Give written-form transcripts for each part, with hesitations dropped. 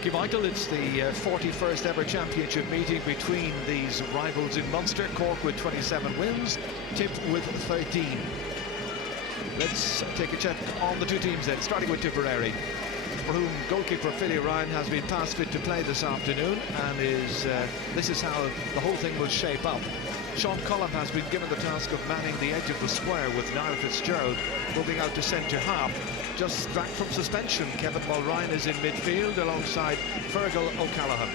Thank you, Michael. It's the 41st ever championship meeting between these rivals in Munster. Cork with 27 wins, Tip with 13. Let's take a check on the two teams then, starting with Tipperary, for whom goalkeeper Philly Ryan has been past fit to play this afternoon, and this is how the whole thing will shape up. Sean Cullen has been given the task of manning the edge of the square, with Niall Fitzgerald moving out to centre half. Just back from suspension, Kevin Mulryan is in midfield alongside Fergal O'Callaghan.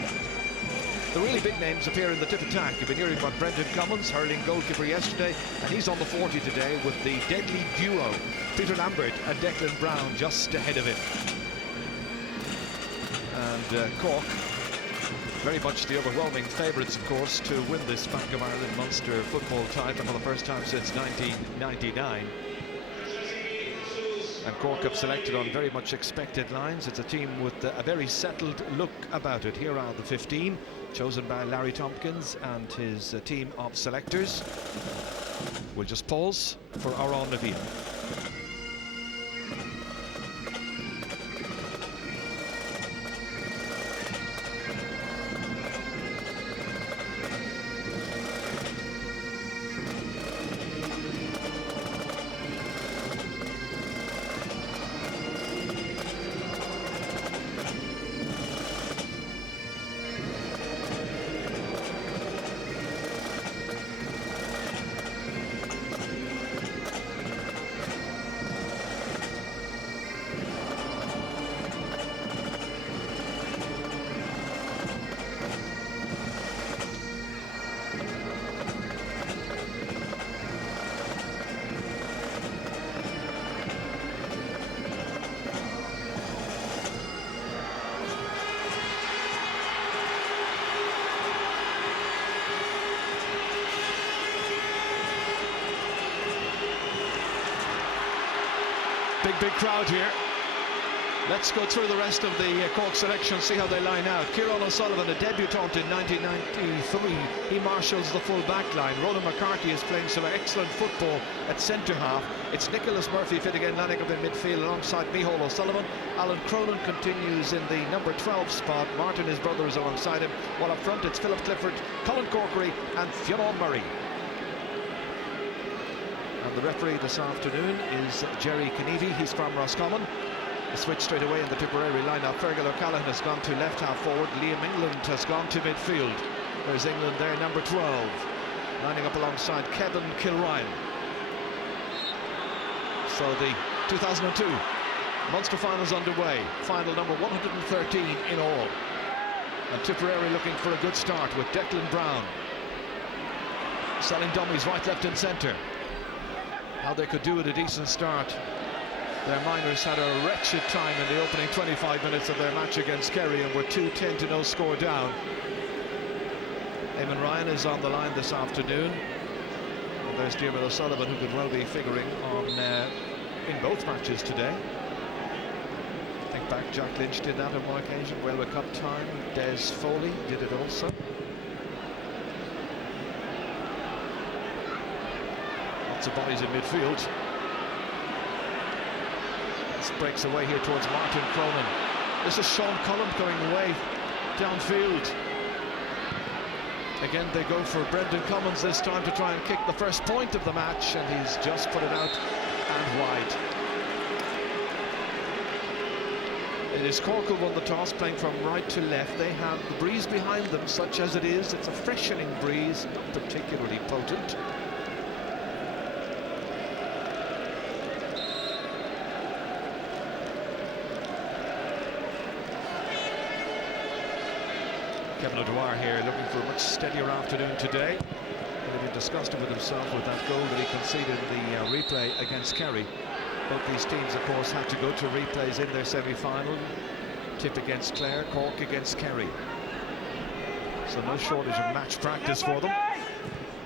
The really big names appear in the Tip attack. You've been hearing about Brendan Cummins, hurling goalkeeper yesterday, and he's on the 40 today with the deadly duo, Peter Lambert and Declan Brown, just ahead of him. And Cork, very much the overwhelming favourites, of course, to win this Bank of Ireland Munster football title for the first time since 1999. And Cork have selected on very much expected lines. It's a team with a very settled look about it. Here are the 15, chosen by Larry Tompkins and his team of selectors. We'll just pause for our own reveal. Big crowd here. Let's go through the rest of the Cork selection, see how they line out. Kieran O'Sullivan, a debutant in 1993. He marshals the full back line. Ronan McCarthy is playing some excellent football at centre half. It's Nicholas Murphy fitting in Lannigan in midfield alongside Micheál O'Sullivan. Alan Cronin continues in the number 12 spot. Martin, his brother, is alongside him. While up front it's Philip Clifford, Colin Corkery and Fionn Murray. And the referee this afternoon is Jerry Kennedy. He's from Roscommon. The switch straight away in the Tipperary line-up. Fergal O'Callaghan has gone to left half forward. Liam England has gone to midfield. There's England there, number 12, lining up alongside Kevin Kilryan. So the 2002 Munster finals underway. Final number 113 in all. And Tipperary looking for a good start with Declan Brown selling dummies right, left and centre. How they could do it a decent start. Their miners had a wretched time in the opening 25 minutes of their match against Kerry and were 2-10 to no score down. Eamon Ryan is on the line this afternoon. And there's Diarmuid O'Sullivan, who could well be figuring on in both matches today. Think back, Jack Lynch did that on one occasion. Railway Cup time. Des Foley did it also. Lots of bodies in midfield. This breaks away here towards Martin Cronin. This is Sean Cullen going away downfield. Again, they go for Brendan Cummins this time to try and kick the first point of the match, and he's just put it out and wide. It is Cork who won the toss, playing from right to left. They have the breeze behind them, such as it is. It's a freshening breeze, not particularly potent. Kevin O'Dwyer here looking for a much steadier afternoon today. He'll be disgusted with himself with that goal that he conceded in the replay against Kerry. Both these teams, of course, had to go to replays in their semi-final. Tip against Clare, Cork against Kerry. So no shortage of match practice for them.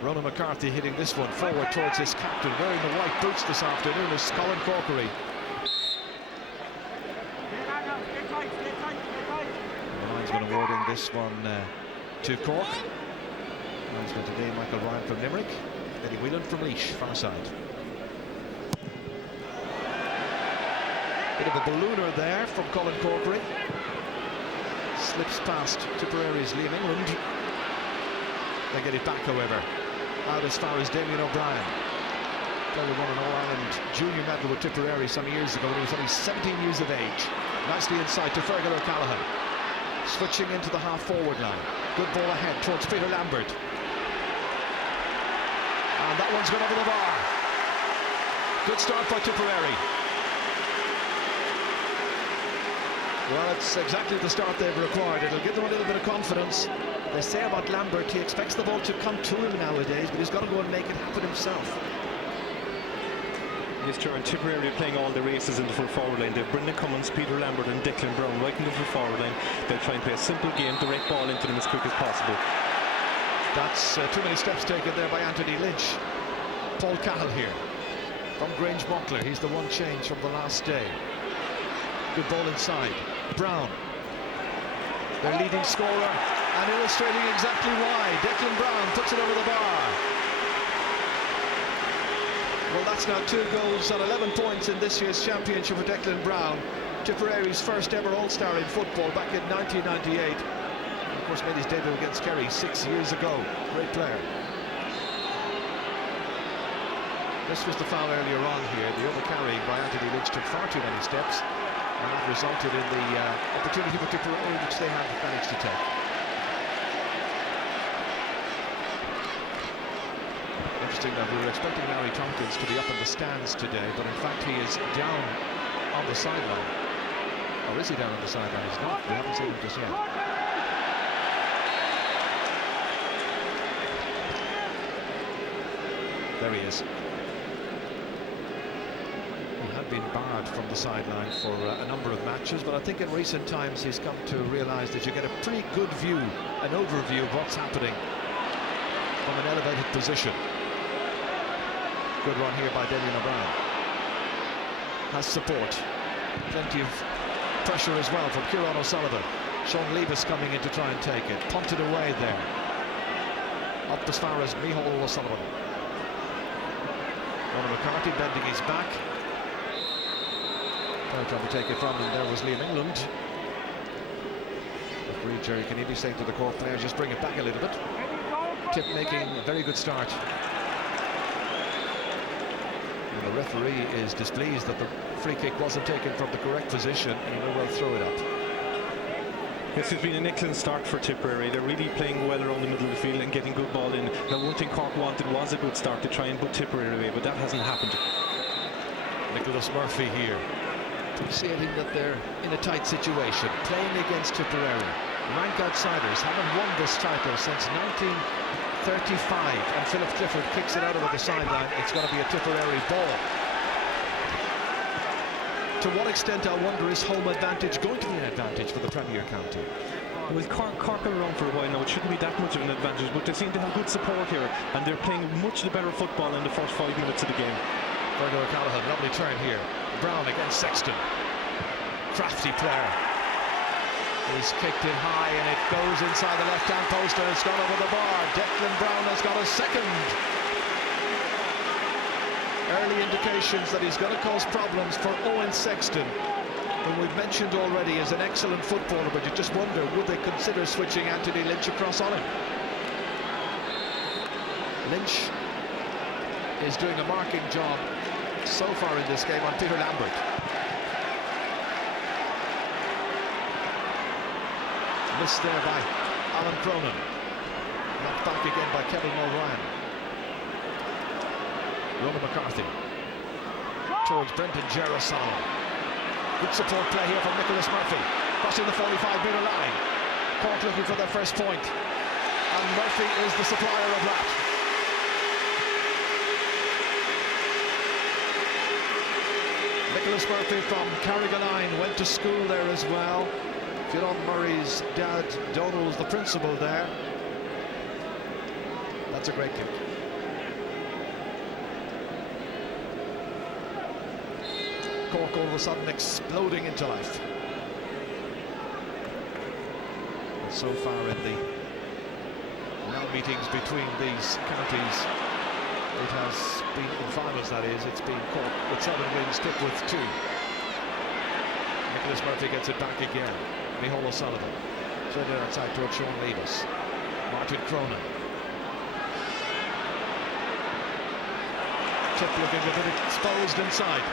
Ronan McCarthy hitting this one forward towards his captain, wearing the white boots this afternoon, is Colin Corkery. Linesman awarding this one to Cork. Linesman today, Michael Ryan from Limerick. Eddie Whelan from Laois, far side. Bit of a ballooner there from Colin Corkery. slips past Tipperary's Liam England. They get it back, however, out as far as Damien O'Brien. Player won an All-Ireland junior medal with Tipperary some years ago when he was only 17 years of age. Nicely inside to Fergal O'Callaghan. Switching into the half-forward line. Good ball ahead towards Peter Lambert. And that one's gone over the bar. Good start by Tipperary. Well, it's exactly the start they've required. It'll give them a little bit of confidence. They say about Lambert, he expects the ball to come to him nowadays, but he's got to go and make it happen himself. Yes, Gerard, Tipperary are playing all the races in the full forward line. They've Brendan Cummins, Peter Lambert and Declan Brown right in the full forward line. They'll try and play a simple game, direct ball into them as quick as possible. That's too many steps taken there by Anthony Lynch. Paul Cahill here from Grange Mockler. He's the one change from the last day. Good ball inside. Brown, their leading scorer, and illustrating exactly why. Declan Brown puts it over the bar. Well, that's now 2 goals and 11 points in this year's championship for Declan Brown. Tipperary's first ever All-Star in football back in 1998. And of course, made his debut against Kerry 6 years ago. Great player. This was the foul earlier on here. The other carry by Anthony Lynch took far too many steps, and that resulted in the opportunity for Tipperary, which they had managed to take. Interesting that we were expecting Larry Tompkins to be up in the stands today, but in fact he is down on the sideline. Or is he down on the sideline? He's not. We haven't seen him just yet. There he is. He had been barred from the sideline for a number of matches, but I think in recent times he's come to realise that you get a pretty good view, an overview of what's happening from an elevated position. Good run here by Damien O'Brien. Has support. Plenty of pressure as well from Kieran O'Sullivan. Sean Levis coming in to try and take it. Punted away there. Up as far as Micheál O'Sullivan. Ronald McCarthy bending his back. Trying to take it from him. There was Liam England. Referee Jerry Kennedy saying to the Cork players, just bring it back a little bit. Tip making a very good start. And the referee is displeased that the free kick wasn't taken from the correct position, and he may well throw it up. This has been an excellent start for Tipperary. They're really playing well around the middle of the field and getting good ball in. Now, one thing Cork wanted was a good start to try and put Tipperary away, but that hasn't happened. Nicholas Murphy here, appreciating that they're in a tight situation, playing against Tipperary. Rank outsiders, haven't won this title since 1935, and Philip Clifford kicks it out over the sideline. It's going to be a Tipperary ball. To what extent, I wonder, is home advantage going to be an advantage for the Premier County? Well, Cork are around for a while now. It shouldn't be that much of an advantage, but they seem to have good support here, and they're playing much the better football in the first 5 minutes of the game. Fergal O'Callaghan, lovely turn here. Brown against Sexton. Crafty player. He's kicked it high, and it goes inside the left-hand post, and it's gone over the bar. Declan Brown has got a second. Early indications that he's going to cause problems for Owen Sexton, whom we've mentioned already is an excellent footballer, but you just wonder, would they consider switching Anthony Lynch across on him? Lynch is doing a marking job so far in this game on Peter Lambert. Missed there by Alan Cronin. Knocked back again by Kevin Mulryan. Ronan McCarthy towards Brendan Gerasano. Good support play here from Nicholas Murphy, crossing the 45-metre line. Cork looking for their first point, and Murphy is the supplier of that. Nicholas Murphy from Carrigaline went to school there as well. Fionn Murray's dad, Donald's the principal there. That's a great kick. Cork all of a sudden exploding into life. And so far in the now meetings between these counties, it has been, in finals that is, it's been Cork with 7 wins, Tip with 2. Nicholas Murphy gets it back again. Micheál O'Sullivan. Threaded outside towards Sean Levis. Martin Cronin. Tip looking a bit exposed inside.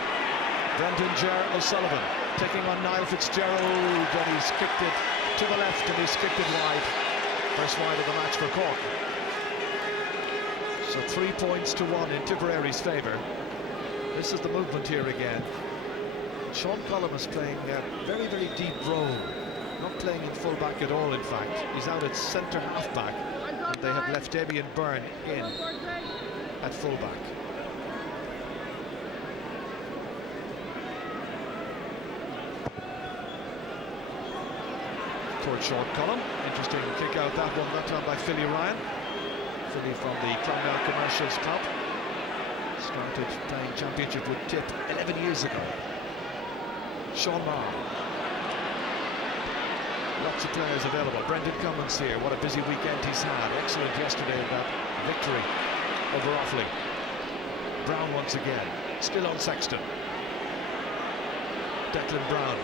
Brendan O'Sullivan taking on Niall Fitzgerald, and he's kicked it to the left and he's kicked it wide. First wide of the match for Cork. So 3 points to 1 in Tipperary's favour. This is the movement here again. Sean Cullum is playing a very, very deep role. Not playing in full back at all, in fact. He's out at centre half back. And they have left Damien Byrne in at full back. Towards Sean Cullum. Interesting kick out that one, that time by Philly Ryan. Philly from the Clonmel Commercials Club. Started playing championship with Tip 11 years ago. Sean Marr. Lots of players available. Brendan Cummins here. What a busy weekend he's had. Excellent yesterday in that victory over Offaly. Brown once again. Still on Sexton. Declan Brown.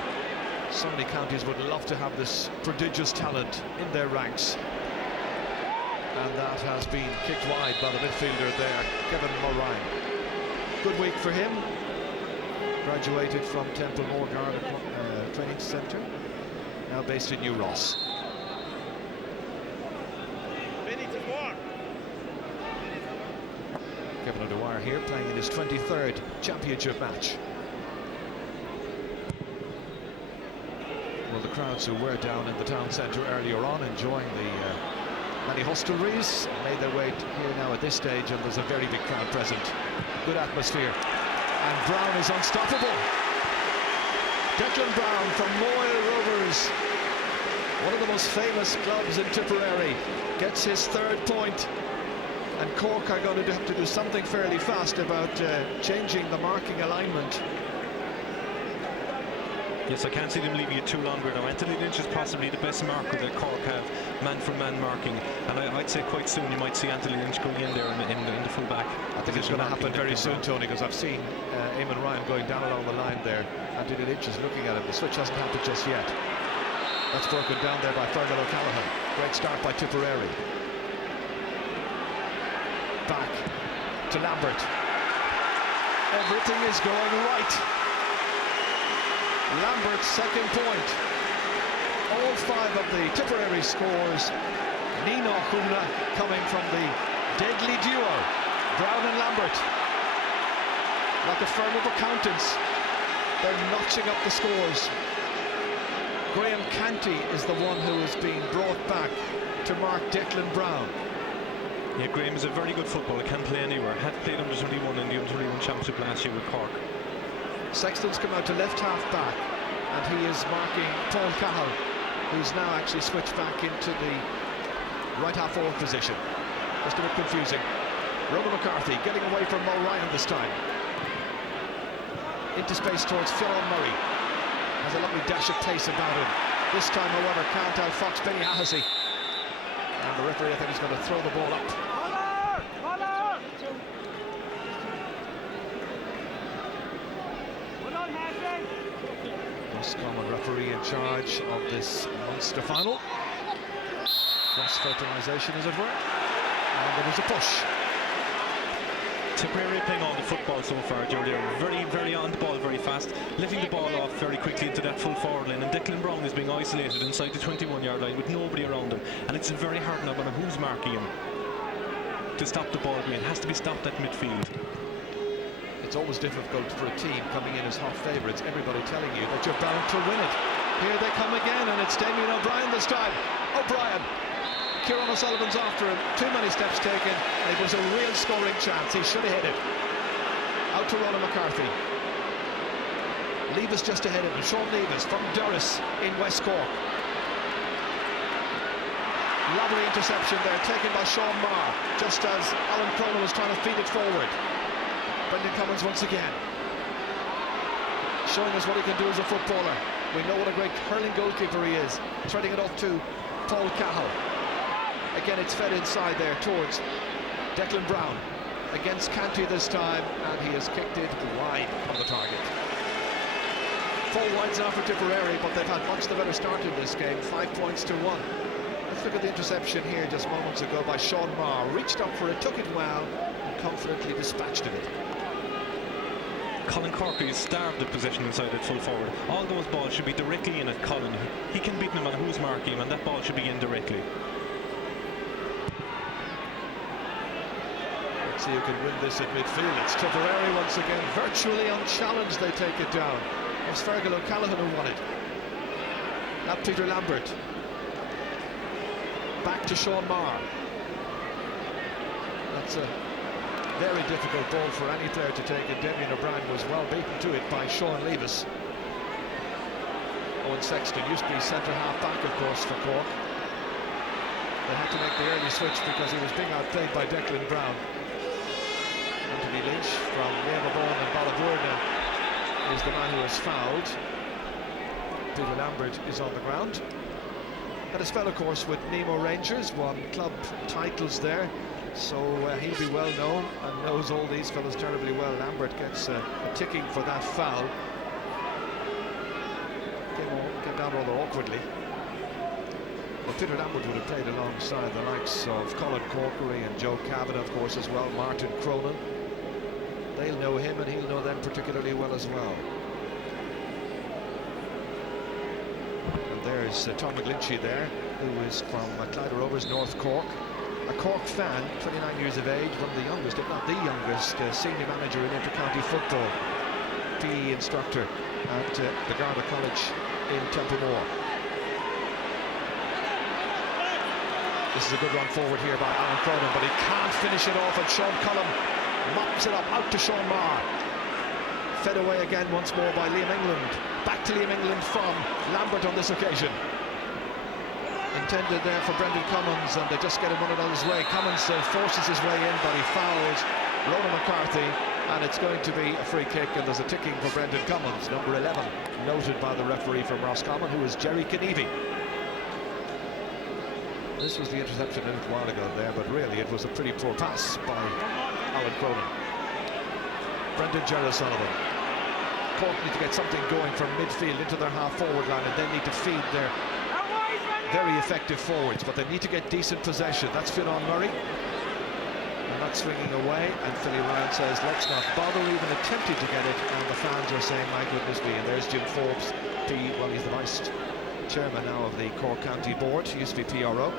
So many counties would love to have this prodigious talent in their ranks. And that has been kicked wide by the midfielder there, Kevin Mulrine. Good week for him. Graduated from Temple Moorgarden Training Centre. Now based in New Ross. Kevin O'Dwyer here playing in his 23rd championship match. Well, the crowds who were down in the town centre earlier on enjoying the many hostelries made their way here now at this stage, and there's a very big crowd present. Good atmosphere. And Brown is unstoppable. Declan Brown from Moyle Rovers, one of the most famous clubs in Tipperary, gets his 3rd point. And Cork are going to have to do something fairly fast about changing the marking alignment. Yes, I can't see them leaving it too longer now. Anthony Lynch is possibly the best marker that Cork have, man-for-man marking. And I'd say quite soon you might see Anthony Lynch going in there in the full-back. I think it's going to happen very soon, Tony, because I've seen Eamon Ryan going down along the line there. Anthony Lynch is looking at him. The switch hasn't happened just yet. That's broken down there by Fergal O'Callaghan. Great start by Tipperary. Back to Lambert. Everything is going right. Lambert's 2nd point. All 5 of the Tipperary scores. Nino Huna coming from the deadly duo, Brown and Lambert. Like a firm of accountants, they're notching up the scores. Graham Canty is the one who is being brought back to mark Declan Brown. Yeah, Graham is a very good footballer, can play anywhere. Had played under 21 in the under 21 championship last year with Cork. Sexton's come out to left half back, and he is marking Paul Cahill, who's now actually switched back into the right half forward position. Just a bit confusing. Ronan McCarthy getting away from Mo Ryan this time. Into space towards Fionn Murray. Has a lovely dash of pace about him. This time, however, can't outfox Benny Ahasi. And the referee, I think, is going to throw the ball up. Roscommon referee in charge of this Munster final. Cross-fertilisation, as it were. And there was a push. Tipperary playing all the football so far, Joe. They're very, very on the ball, very fast, lifting the ball off very quickly into that full forward line. And Declan Brown is being isolated inside the 21-yard line with nobody around him. And it's very hard now, no matter who's marking him, to stop the ball going. It has to be stopped at midfield. It's always difficult for a team coming in as hot favourites, everybody telling you that you're bound to win it. Here they come again, and it's Damien O'Brien this time. O'Brien. Kieran O'Sullivan's after him. Too many steps taken, and it was a real scoring chance. He should have hit it. Out to Ronan McCarthy. Levis just ahead of him. Sean Levis from Durris in West Cork. Lovely interception there, taken by Sean Marr, just as Alan Cronin was trying to feed it forward. Brendan Cummins once again, showing us what he can do as a footballer. We know what a great hurling goalkeeper he is. Threading it off to Paul Cahill. Again, it's fed inside there towards Declan Brown. Against Canty this time, and he has kicked it wide of the target. 4 wides now for Tipperary, but they've had much the better start in this game, 5 points to 1. Let's look at the interception here just moments ago by Sean Marr. Reached up for it, took it well, and confidently dispatched of it. Colin Cork is starved of possession inside at full forward. All those balls should be directly in at Colin. He can beat no matter who's marking him, and that ball should be in directly. Let's see who can win this at midfield. It's Tipperary once again, virtually unchallenged. They take it down. It's Fergal O'Callaghan who won it. Not Peter Lambert. Back to Sean Marr. That's a very difficult ball for any player to take, and Damien O'Brien was well beaten to it by Sean Levis. Owen Sexton used to be centre half back, of course, for Cork. They had to make the early switch because he was being outplayed by Declan Brown. Anthony Lynch from Leverbourne and Ballavourna is the man who has fouled. Peter Lambert is on the ground. Had a spell, of course, with Nemo Rangers, won club titles there, so he'll be well known and knows all these fellas terribly well. Lambert gets a ticking for that foul. Came down rather awkwardly. Well, Peter Lambert would have played alongside the likes of Colin Corkery and Joe Kavanagh, of course, as well, Martin Cronin. They'll know him and he'll know them particularly well as well. And there's Tom McGlinchey there, who is from Clyde Rovers, North Cork. A Cork fan, 29 years of age, one of the youngest, if not the youngest, senior manager in inter-county football, PE instructor at the Garda College in Templemore. This is a good run forward here by Alan Cronin, but he can't finish it off, and Sean Cullum mops it up out to Sean Marr. Fed away again once more by Liam England. Back to Liam England from Lambert on this occasion. Intended there for Brendan Cummins, and they just get him running on his way. Cummins forces his way in, but he fouls Ronan McCarthy, and it's going to be a free kick, and there's a ticking for Brendan Cummins, number 11, noted by the referee from Roscommon, who is Jerry Knievy. This was the interception a little while ago there, but really it was a pretty poor pass by Alan Cronin. Brendan Gerald Sullivan. Cork need to get something going from midfield into their half-forward line, and they need to feed their very effective forwards, but they need to get decent possession. That's Fionn Murray. They're not swinging away, and Philly Ryan says, let's not bother even attempting to get it, and the fans are saying, my goodness me. And there's Jim Forbes, well, he's the vice chairman now of the Cork County Board. He used to be PRO.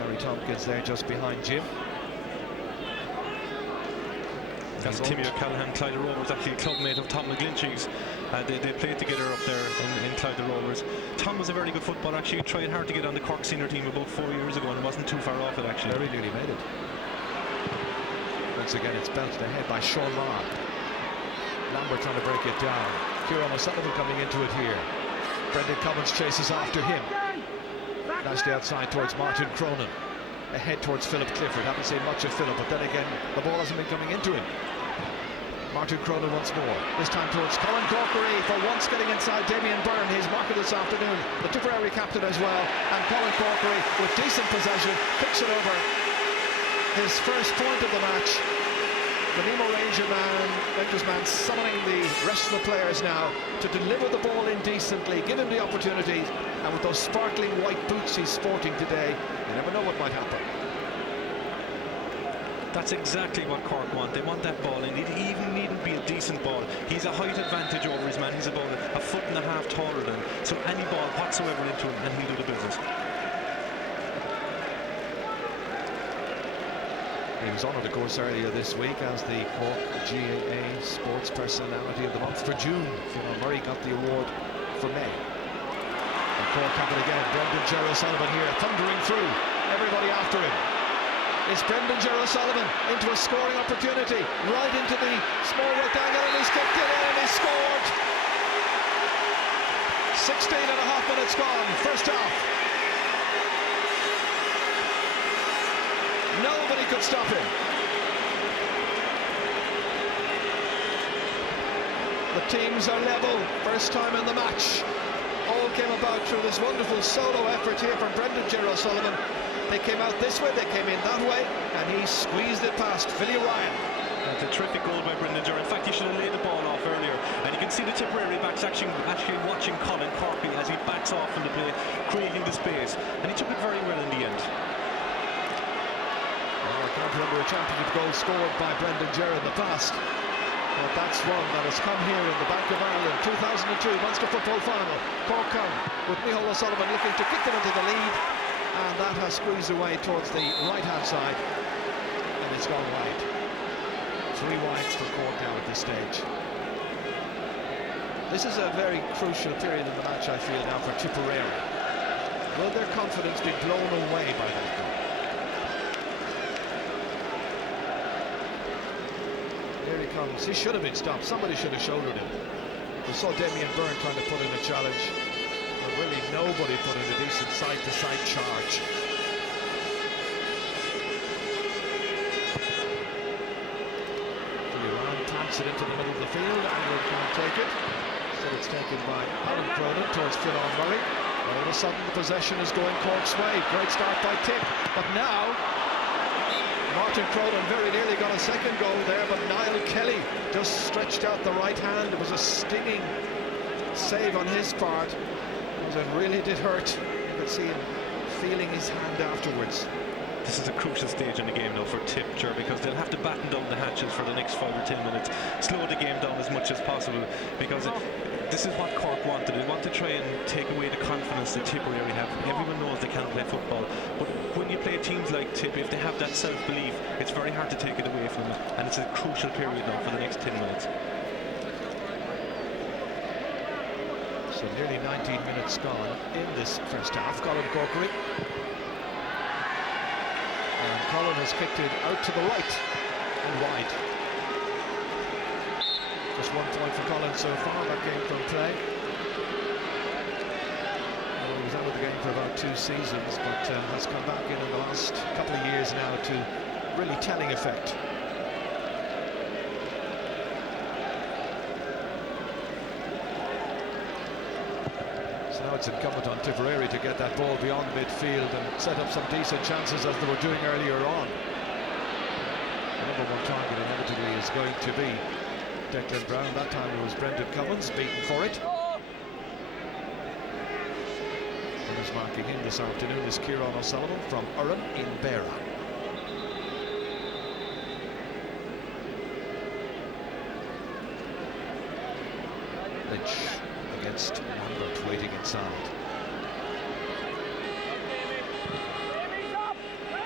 Larry Tompkins there just behind Jim. That's Timmy O'Callaghan, Clyde Rovers, actually a clubmate of Tom McGlinchey's. They played together up there in Clyde Rovers. Tom was a very good footballer, actually. He tried hard to get on the Cork senior team about 4 years ago and wasn't too far off it, actually. Very nearly made it. Once again, it's belted ahead by Sean Marr. Lambert trying to break it down. Kieran O'Sullivan coming into it here. Brendan Cummins chases after him. Nicely outside towards Martin Cronin. Ahead towards Philip Clifford. Haven't seen much of Philip, but then again, the ball hasn't been coming into him. Martin Cronin once more. This time towards Colin Corkery, for once getting inside Damien Byrne, his marker this afternoon. The Tipperary captain as well. And Colin Corkery, with decent possession, picks it over. His first point of the match. The Nemo Rangers man summoning the rest of the players now to deliver the ball indecently, give him the opportunity, and with those sparkling white boots he's sporting today, you never know what might happen. That's exactly what Cork want. They want that ball, and it even needn't be a decent ball. He's a height advantage over his man. He's about a foot and a half taller than him. So any ball whatsoever into him, and he'll do the business. He was honoured, of course, earlier this week as the Cork GAA Sports Personality of the Month for June. Fionn Murray got the award for May. And Cork have it again. Brendan Gerald Sullivan here, thundering through. Everybody after him. It's Brendan Gerald Sullivan into a scoring opportunity. Right into the small rectangle, and he's kicked it in and he's scored. 16 and a half minutes gone, first half. Nobody could stop him. The teams are level, first time in the match. All came about through this wonderful solo effort here from Brendan Gerald Sullivan. They came out this way, they came in that way, and he squeezed it past Philly Ryan. That's a terrific goal by Brendan Durr. In fact, he should have laid the ball off earlier. And you can see the Tipperary backs actually watching Colin Cork as he backs off from the play, creating the space. And he took it very well in the end. Well, I can't remember a championship goal scored by Brendan Durr in the past. But that's one that has come here in the Bank of Ireland 2002 Munster football final. Cork come with Micheál O'Sullivan looking to kick them into the lead, and that has squeezed away towards the right-hand side, and it's gone wide. 3 wides for Cork now at this stage. This is a very crucial period in the match, I feel, now for Tipperary. Will their confidence be blown away by that goal? Here he comes. He should have been stopped. Somebody should have shouldered him. We saw Damien Byrne trying to put in a challenge, but really nobody put in a decent side-to-side charge. It into the middle of the field, and can't take it. So it's taken by Alan Cronin towards Fionn Murray. All of a sudden the possession is going Cork's way. Great start by Tip, but now Martin Cronin very nearly got a second goal there, but Niall Kelly just stretched out the right hand. It was a stinging save on his part, because it really did hurt. You could see him feeling his hand afterwards. This is a crucial stage in the game now for Tipperary, because they'll have to batten down the hatches for the next 5 or 10 minutes, slow the game down as much as possible, because this is what Cork wanted. They want to try and take away the confidence that Tipperary have. Everyone knows they can't play football, but when you play teams like Tip, if they have that self-belief, it's very hard to take it away from them, and it's a crucial period now for the next 10 minutes. So nearly 19 minutes gone in this first half. Colin Corkery. And Colin has kicked it out to the right and wide. Just 1 point for Colin so far. That came from play. Well, he was out of the game for about 2 seasons, but has come back in the last couple of years now to really telling effect. Now it's incumbent on Tipperary to get that ball beyond midfield and set up some decent chances as they were doing earlier on. The number 1 target inevitably is going to be Declan Brown. That time it was Brendan Cummins beaten for it. And who's marking him this afternoon is Ciarán O'Sullivan from Urim in Beara. Lynch against Lambert waiting inside.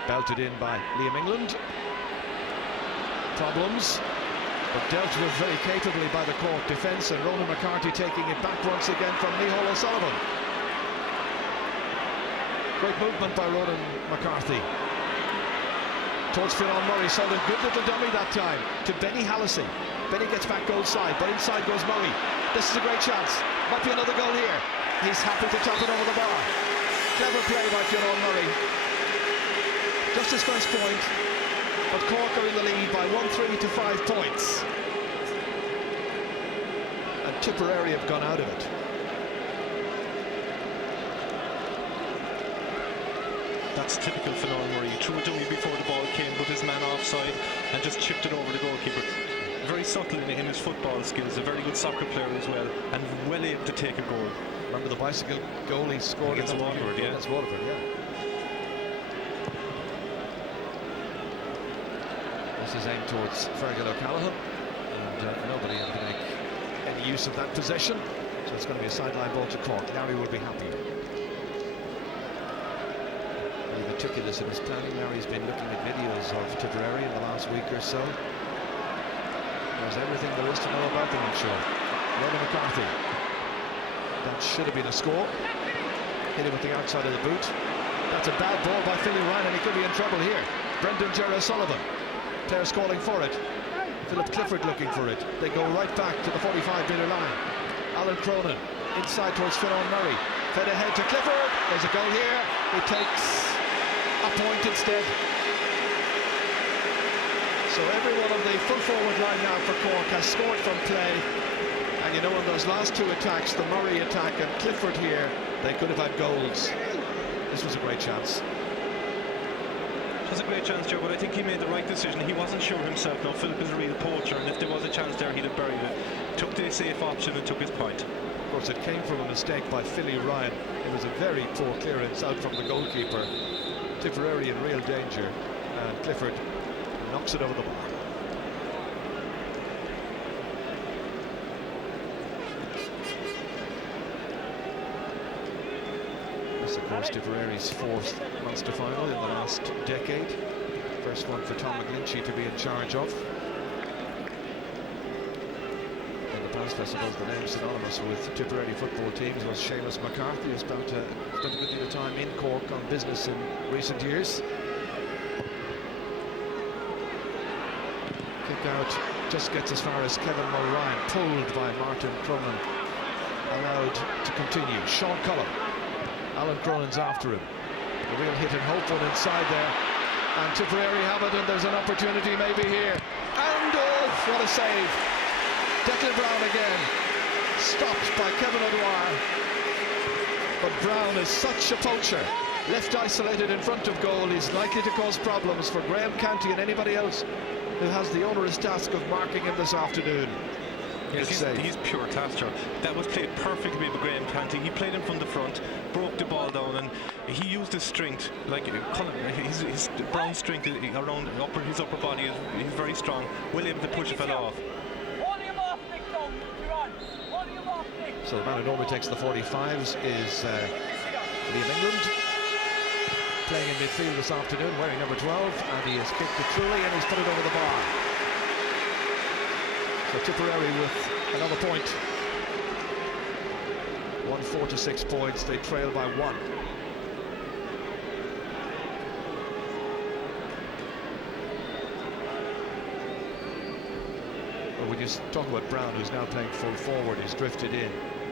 Belted in by Liam England. Problems, but dealt with very capably by the Cork defence, and Ronan McCarthy taking it back once again from Micheál O'Sullivan. Great movement by Ronan McCarthy. Towards Fionn Murray, sold a good little dummy that time to Benny Hallisey. Benny gets back goal side, but inside goes Murray. This is a great chance. Might be another goal here. He's happy to tap it over the bar. Clever play by Fionn Murray. Just his first point, but Cork are in the lead by 1-3 to 5 points. And Tipperary have gone out of it. That's typical Fionn Murray. He threw a dummy before the ball came, put his man offside and just chipped it over the goalkeeper. Very subtle in his football skills, a very good soccer player as well, and well able to take a goal. Remember the bicycle goal he scored against Waterford, yeah. Against Waterford, yeah. This is aimed towards Fergal O'Callaghan, and nobody able to make any use of that possession, so it's going to be a sideline ball to Cork. Larry will be happy. Very meticulous in his planning. Larry's been looking at videos of Tipperary in the last week or so. There's everything there is to know about them, I'm sure. Ronan McCarthy. That should have been a score. Hit him with the outside of the boot. That's a bad ball by Philly Ryan, and he could be in trouble here. Brendan O'Sullivan. Players calling for it. Philip Clifford looking for it. They go right back to the 45-metre line. Alan Cronin inside towards Fionn Murray. Fed ahead to Clifford. There's a goal here. He takes a point instead. So every one of the full forward line now for Cork has scored from play. And you know, in those last 2 attacks, the Murray attack and Clifford here, they could have had goals. This was a great chance. That's a great chance, Joe, but I think he made the right decision. He wasn't sure himself. Now, Philip is a real poacher, and if there was a chance there, he'd have buried it. Took the safe option and took his point. Of course, it came from a mistake by Philly Ryan. It was a very poor clearance out from the goalkeeper. Tipperary in real danger, and Clifford knocks it over the bar. This, of course, Tipperary's fourth Munster final in the last decade. First one for Tom McGlinchey to be in charge of. In the past, I suppose the name synonymous with Tipperary football teams was Seamus McCarthy, who spent a good deal of time in Cork on business in recent years. Kick out, just gets as far as Kevin Mulryan, pulled by Martin Cronin, allowed to continue. Sean Cullen, Alan Cronin's after him. A real hit and hope one inside there, and Tipperary have it, and there's an opportunity maybe here. And oh, what a save! Declan Brown again, stopped by Kevin O'Dwyer. But Brown is such a poacher. Left isolated in front of goal, he's likely to cause problems for Graham Canty and anybody else who has the onerous task of marking him this afternoon. Yes, he's pure class, Joe. That was played perfectly by Graham Canty. He played him from the front, broke the ball down, and he used his strength, like his Brown's strength around his upper body is very strong, well able to push a fella off. So the man who normally takes the 45s is Liam England, playing in midfield this afternoon, wearing number 12, and he has kicked it truly and he's put it over the bar. So Tipperary with another point. 1-4 to 6 points, they trail by 1. Well, when you talk about Brown, who's now playing full forward, he's drifted in,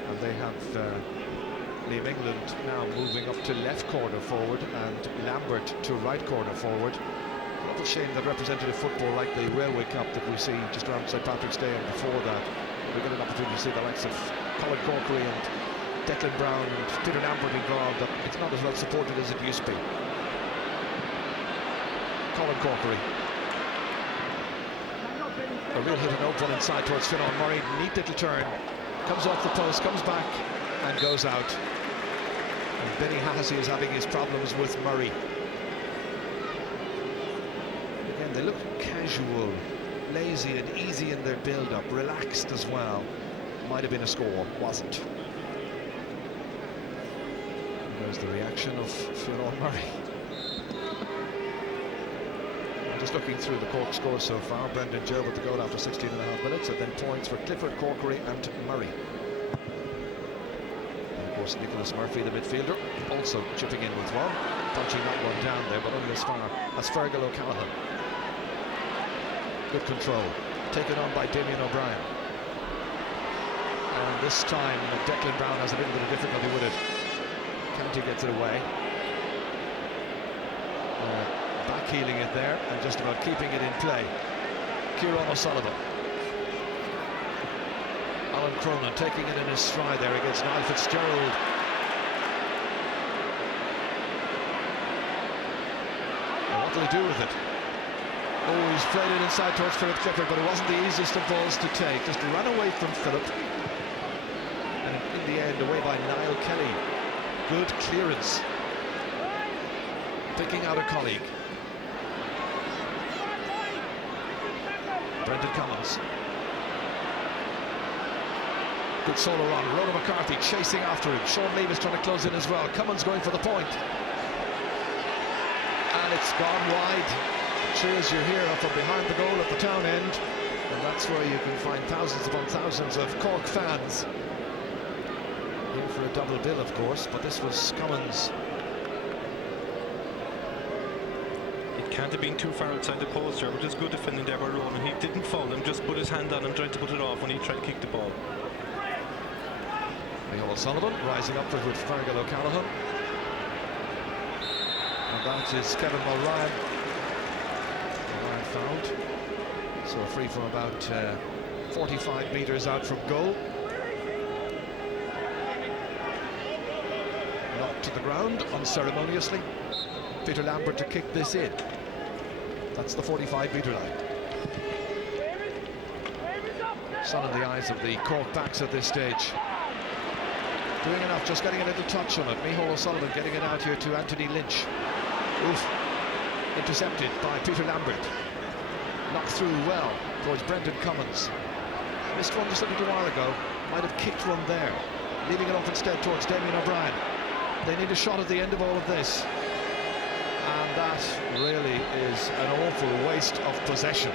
and they have Liam England now moving up to left corner forward and Lambert to right corner forward. What a shame that representative football like the Railway Cup that we see just around St Patrick's Day and before that, we get an opportunity to see the likes of Colin Corkery and Declan Brown and Peter Lambert involved, that it's not as well supported as it used to be. Colin Corkery. A real hit and open inside towards Fionnán Murray. Neat little turn. Comes off the post, comes back and goes out. And Benny Hahasi is having his problems with Murray. Again, they look casual, lazy and easy in their build-up, relaxed as well. Might have been a score, wasn't. And there's the reaction of Fionnán Murray. Just looking through the Cork score so far, Brendan Joe with the goal after 16.5 minutes, and then points for Clifford, Corkery and Murray. And of course Nicholas Murphy, the midfielder, also chipping in with one, punching that one down there, but only as far as Fergal O'Callaghan. Good control, taken on by Damien O'Brien. And this time Declan Brown has a little bit of difficulty with it. Canty gets it away. Backheeling it there and just about keeping it in play. Kieran O'Sullivan. Alan Cronin taking it in his stride there against Niall Fitzgerald. Well, what will he do with it? Oh, he's played it inside towards Philip Clifford, but it wasn't the easiest of balls to take. Just ran away from Philip. And in the end, away by Niall Kelly. Good clearance. Picking out a colleague. Brendan Cummins. Good solo run. Rhoda McCarthy chasing after him. Sean Levis trying to close in as well. Cummins going for the point. And it's gone wide. Cheers you hear from behind the goal at the town end. And that's where you can find thousands upon thousands of Cork fans. In for a double bill, of course, but this was Cummins. Can't have been too far outside the post there, but just good defending there by Ronan. He didn't foul him, just put his hand on him, tried to put it off when he tried to kick the ball. Michael Sullivan rising up with Fergal O'Callaghan. And that is Kevin Mulryan. Mulryan fouled. So a free from about 45 metres out from goal. Knocked to the ground unceremoniously. Peter Lambert to kick this in. That's the 45-metre line. Sun in the eyes of the Cork backs at this stage. Doing enough, just getting a little touch on it. Micheál O'Sullivan getting it out here to Anthony Lynch. Oof. Intercepted by Peter Lambert. Knocked through well towards Brendan Cummins. Missed one just a little while ago. Might have kicked one there. Leaving it off instead towards Damien O'Brien. They need a shot at the end of all of this. And that really is an awful waste of possession.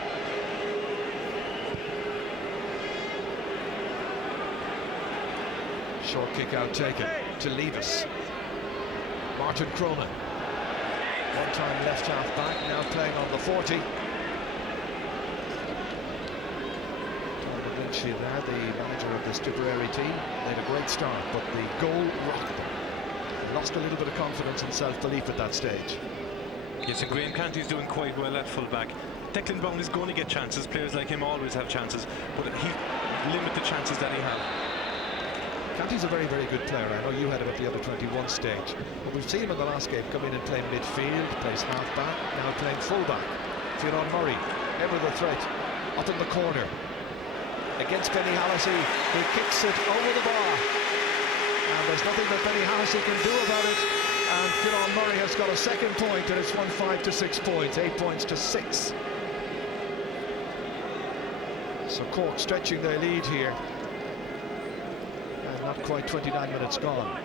Short kick out taken to Levis. Martin Cronin. One-time left half back, now playing on the 40. Lynchy there, the manager of this Tipperary team, made a great start, but the goal rocked them. They lost a little bit of confidence and self-belief at that stage. Yes, and Graham Canty's doing quite well at full-back. Declan Brown is going to get chances. Players like him always have chances, but he limit the chances that he has. Canty's a very, very good player. I know you had him at the under-21 stage, but we've seen him in the last game come in and play midfield, plays half-back, now playing full-back. Fionn Murray, ever the threat, up in the corner against Benny Hallisey, who kicks it over the bar, and there's nothing that Benny Hallisey can do about it. And Fionn Murray has got a second point, and it's won 5 to 6 points, 8 points to 6. So Cork stretching their lead here. And not quite 29 minutes gone.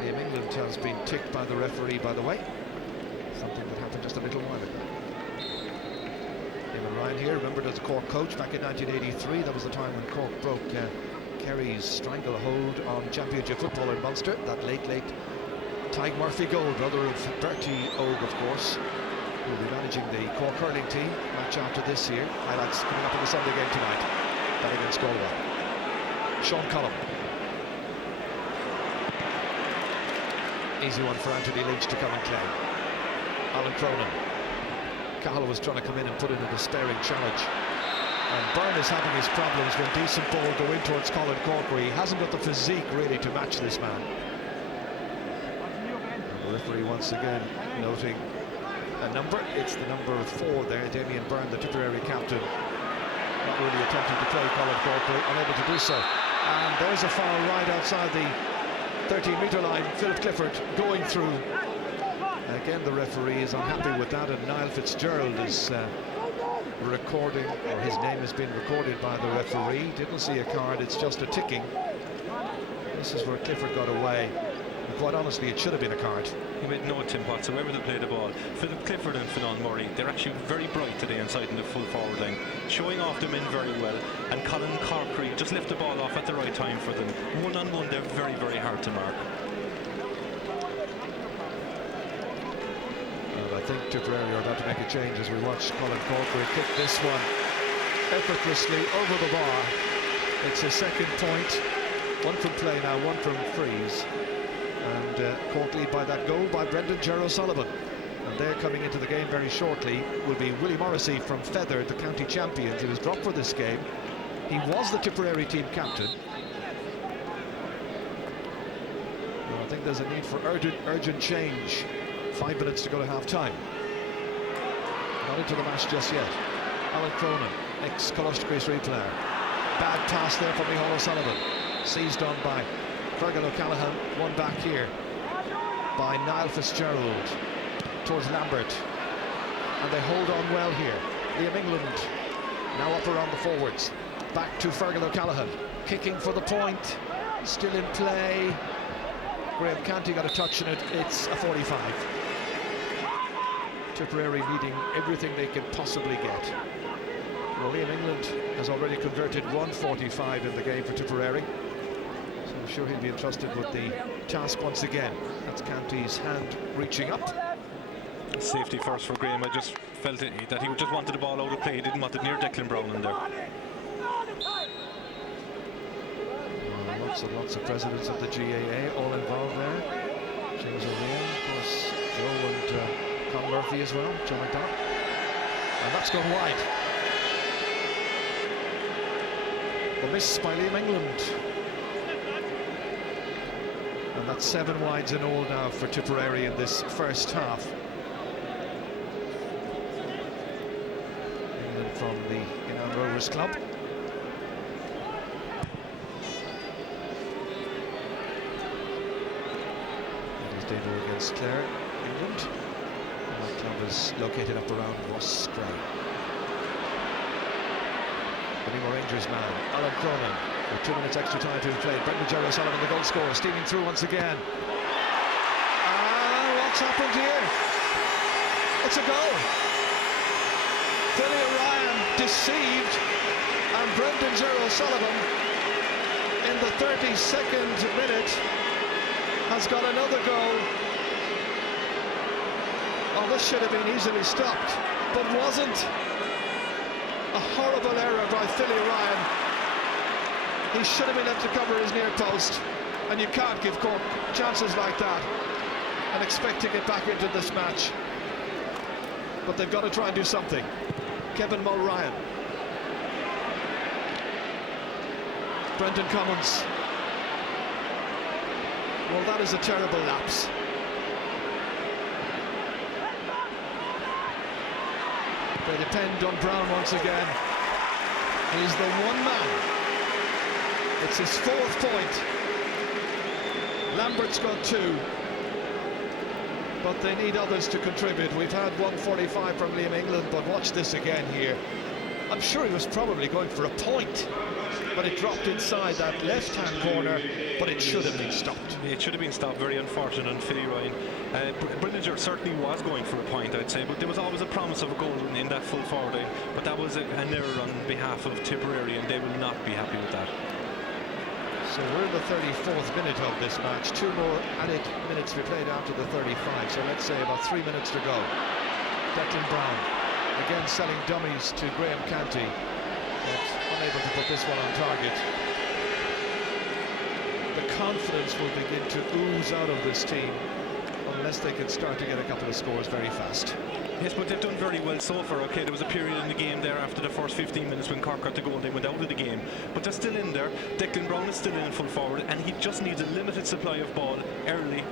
Liam England has been ticked by the referee, by the way. Something that happened just a little while ago. Eamon Ryan here, remembered as a Cork coach back in 1983. That was the time when Cork broke Kerry's stranglehold on championship football in Munster. That late Tyg Murphy goal, brother of Bertie Ogue, of course, who will be managing the Cork hurling team match after this year. Highlights coming up in the Sunday game tonight. That against Galway. Sean Cullum. Easy one for Anthony Lynch to come and claim. Alan Cronin. Cahill was trying to come in and put in a despairing challenge. And Byrne is having his problems when decent ball go in towards Colin Cork, where he hasn't got the physique really to match this man. The referee once again noting a number. It's the number 4 there, Damien Byrne, the Tipperary captain. Not really attempting to play Colin Cork, unable to do so. And there's a foul right outside the 13-metre line. Philip Clifford going through. Again, the referee is unhappy with that, and Niall Fitzgerald is recording, or his name has been recorded by the referee. Didn't see a card, it's just a ticking. This is where Clifford got away. And quite honestly, it should have been a card. He made no attempt whatsoever to play the ball. Philip Clifford and Fionn Murray, they're actually very bright today inside in the full forward line, showing off the men very well. And Colin Corkery just left the ball off at the right time for them. One-on-one, they're very, very hard to mark. Well, I think Tipperary are about to make a change as we watch Colin Corkery kick this one effortlessly over the bar. It's his second point. One from play now, one from freeze. And Cork lead by that goal by Brendan Ger O'Sullivan. And they're coming into the game very shortly will be Willie Morrissey from Feather, the county champions. He was dropped for this game. He was the Tipperary team captain. Well, I think there's a need for urgent change. 5 minutes to go to half-time. Not into the match just yet. Alan Cronin, ex-Colostre player. Bad pass there for Micheál O'Sullivan. Seized on by Fergal O'Callaghan. One back here by Niall Fitzgerald towards Lambert. And they hold on well here. Liam England now up around the forwards. Back to Fergal O'Callaghan. Kicking for the point. Still in play. Graham Canty got a touch in it. It's a 45. Tipperary needing everything they can possibly get. Well, Liam England has already converted 145 in the game for Tipperary. So I'm sure he'll be entrusted with the task once again. That's Canty's hand reaching up. Safety first for Graham. I just felt that he just wanted the ball out of play. He didn't want it near Declan Brown in there. Well, lots of presidents of the GAA all involved there. James O'Neill, of course, Joe and Con Murphy as well, John McDonald. And that's gone wide. The miss by Liam England. And that's 7 wides in all now for Tipperary in this first half. from the Inland Rovers club. That is debut against Clare, England. And that club is located up around Ross Stray. The Nemo Rangers man, Alan Cronin, with 2 minutes extra time to be played. Brendan Jerry O'Sullivan, the goal scorer, steaming through once again. What's happened here? It's a goal. Billy Ryan deceived, and Brendan Jerry O'Sullivan in the 32nd minute has got another goal. Oh, this should have been easily stopped, but wasn't. A horrible error by Philly Ryan. He should have been able to cover his near post, and you can't give Cork chances like that and expect to get back into this match. But they've got to try and do something. Kevin Mulryan. Brendan Cummins. Well, that is a terrible lapse. They depend on Brown once again. He's the one man. It's his 4th point. Lambert's got 2. But they need others to contribute. We've had 145 from Liam England, but watch this again here. I'm sure he was probably going for a point, but it dropped inside that left-hand corner, but it should have been stopped. It should have been stopped. Very unfortunate on Philly Ryan. Brillinger certainly was going for a point, I'd say, but there was always a promise of a goal in that full forward line. But that was an error on behalf of Tipperary, and they will not be happy with that. So we're in the 34th minute of this match. 2 more added minutes to be played after the 35. So let's say about 3 minutes to go. Declan Brown again selling dummies to Graham Canty, but unable to put this one on target. The confidence will begin to ooze out of this team unless they can start to get a couple of scores very fast. Yes, but they've done very well so far. Okay, there was a period in the game there after the first 15 minutes when Cork got the goal, they went out of the game. But they're still in there. Declan Brown is still in full forward, and he just needs a limited supply of ball early,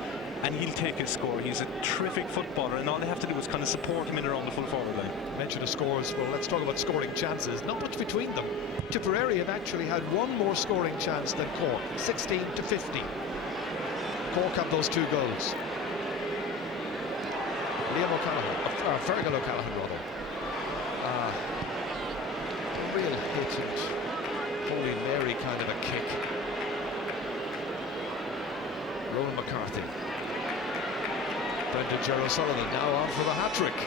and he'll take his score. He's a terrific footballer, and all they have to do is kind of support him in around the full forward line. Mention of scores, well, let's talk about scoring chances. Not much between them. Tipperary have actually had 1 more scoring chance than Cork, 16-50. Cork have those 2 goals. Liam O'Callaghan, Fergal O'Callaghan rather. Real hit and Holy Mary kind of a kick. Rowan McCarthy. Brendan Jerry O'Sullivan now on for the hat-trick.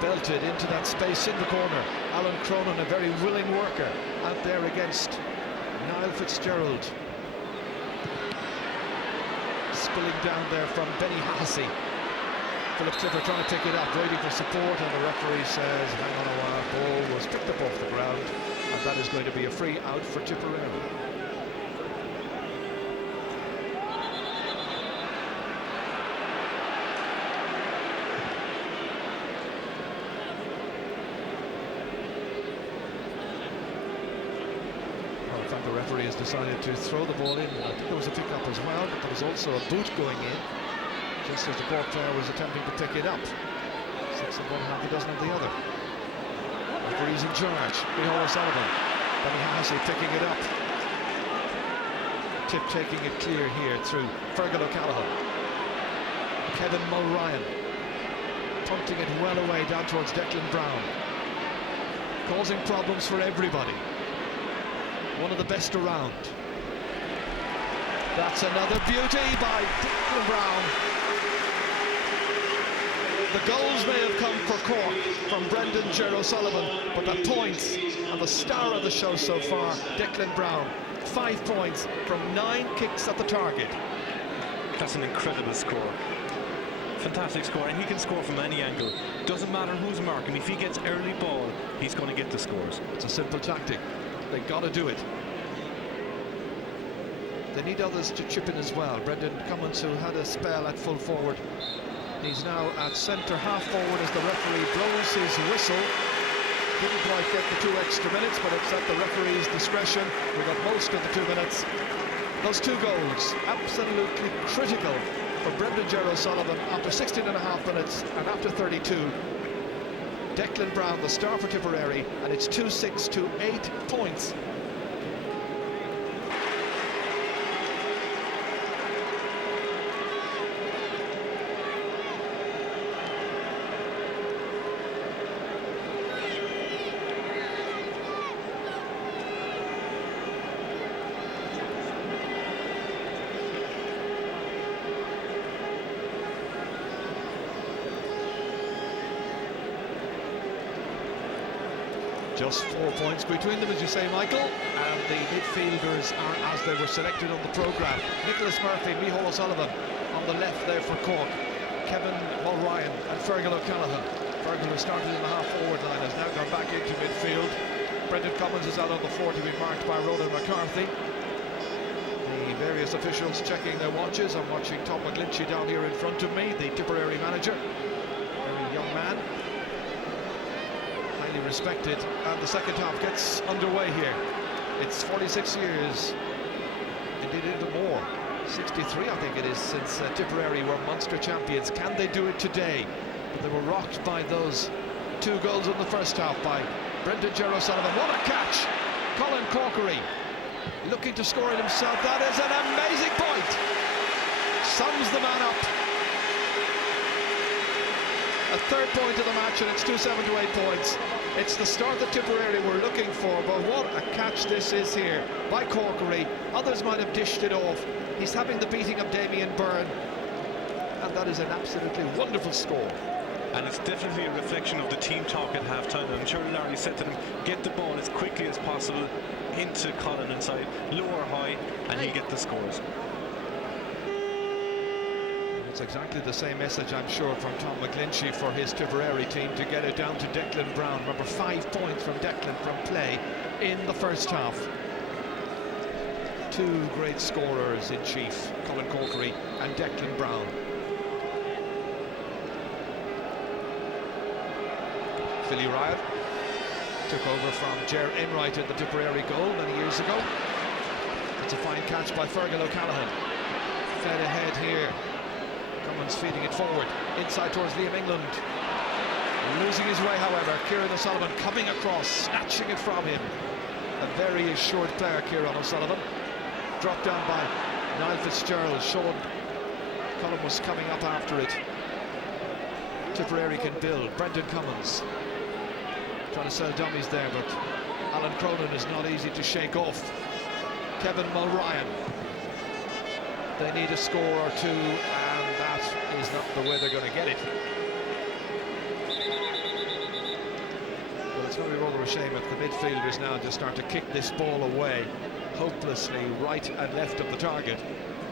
Belted into that space in the corner. Alan Cronin, a very willing worker, out there against Niall Fitzgerald. Spilling down there from Benny Hassey. Philip Clifford trying to pick it up, waiting for support, and the referee says, hang on a while, ball was picked up off the ground, and that is going to be a free out for Tipperary. The referee has decided to throw the ball in. I think there was a pick-up as well, but there was also a boot going in, just as the Cork player was attempting to pick it up. 6 of one, half a dozen of the other. Referee's in charge. Micheál O'Sullivan. Benny Hassey picking it up. Tip taking it clear here through Fergal O'Callaghan. Kevin Mulryan punting it well away down towards Declan Brown, causing problems for everybody. One of the best around. That's another beauty by Declan Brown. The goals may have come for Cork from Brendan Jerry O'Sullivan, but the points and the star of the show so far, Declan Brown. 5 points from 9 kicks at the target. That's an incredible score. Fantastic score, and he can score from any angle. Doesn't matter who's marking. If he gets early ball, he's going to get the scores. It's a simple tactic. They got to do it. They need others to chip in as well. Brendan Cummins, who had a spell at full forward, he's now at centre half forward as the referee blows his whistle. Didn't quite get the 2 extra minutes, but it's at the referee's discretion. We got most of the 2 minutes. Those 2 goals, absolutely critical for Brendan Jerry O'Sullivan after 16.5 minutes and after 32. Declan Brown, the star for Tipperary, and it's 2-6 to 8 points. Just 4 points between them, as you say, Michael. And the midfielders are as they were selected on the programme. Nicholas Murphy, Micheál O'Sullivan on the left there for Cork. Kevin Mulryan and Fergal O'Callaghan. Fergal, who started in the half-forward line, has now gone back into midfield. Brendan Cummins is out on the floor to be marked by Ronan McCarthy. The various officials checking their watches. I'm watching Tom McGlinchey down here in front of me, the Tipperary manager. Very young man. Respected, and the second half gets underway here. It's 46 years, indeed a little more, 63 I think it is, since Tipperary were Munster champions. Can they do it today? They were rocked by those 2 goals in the first half by Brendan Ger O'Sullivan. What a catch! Colin Corkery looking to score it himself. That is an amazing point. Sums the man up. A 3rd point of the match, and it's 2-7 to 8 points. It's the start that Tipperary were looking for, but what a catch this is here by Corkery. Others might have dished it off. He's having the beating of Damien Byrne, and that is an absolutely wonderful score. And it's definitely a reflection of the team talk at half-time. I'm sure Larry said to them, get the ball as quickly as possible into Colin inside, low or high, and he'll get the scores. It's exactly the same message, I'm sure, from Tom McGlinchey for his Tipperary team to get it down to Declan Brown. Remember, 5 points from Declan from play in the first half. 2 great scorers in chief, Colin Corkery and Declan Brown. Philly Ryan took over from Ger Enright in the Tipperary goal many years ago. It's a fine catch by Fergal O'Callaghan. Fed ahead here. Cummins feeding it forward, inside towards Liam England. Losing his way, however, Kieran O'Sullivan coming across, snatching it from him. A very assured player, Kieran O'Sullivan. Dropped down by Niall Fitzgerald. Sean Cullen was coming up after it. Tipperary can build. Brendan Cummins trying to sell dummies there, but Alan Cronin is not easy to shake off. Kevin Mulryan. They need a score or 2, and that is not the way they're going to get it. Well, it's going to be rather a shame if the midfielders now just start to kick this ball away hopelessly right and left of the target,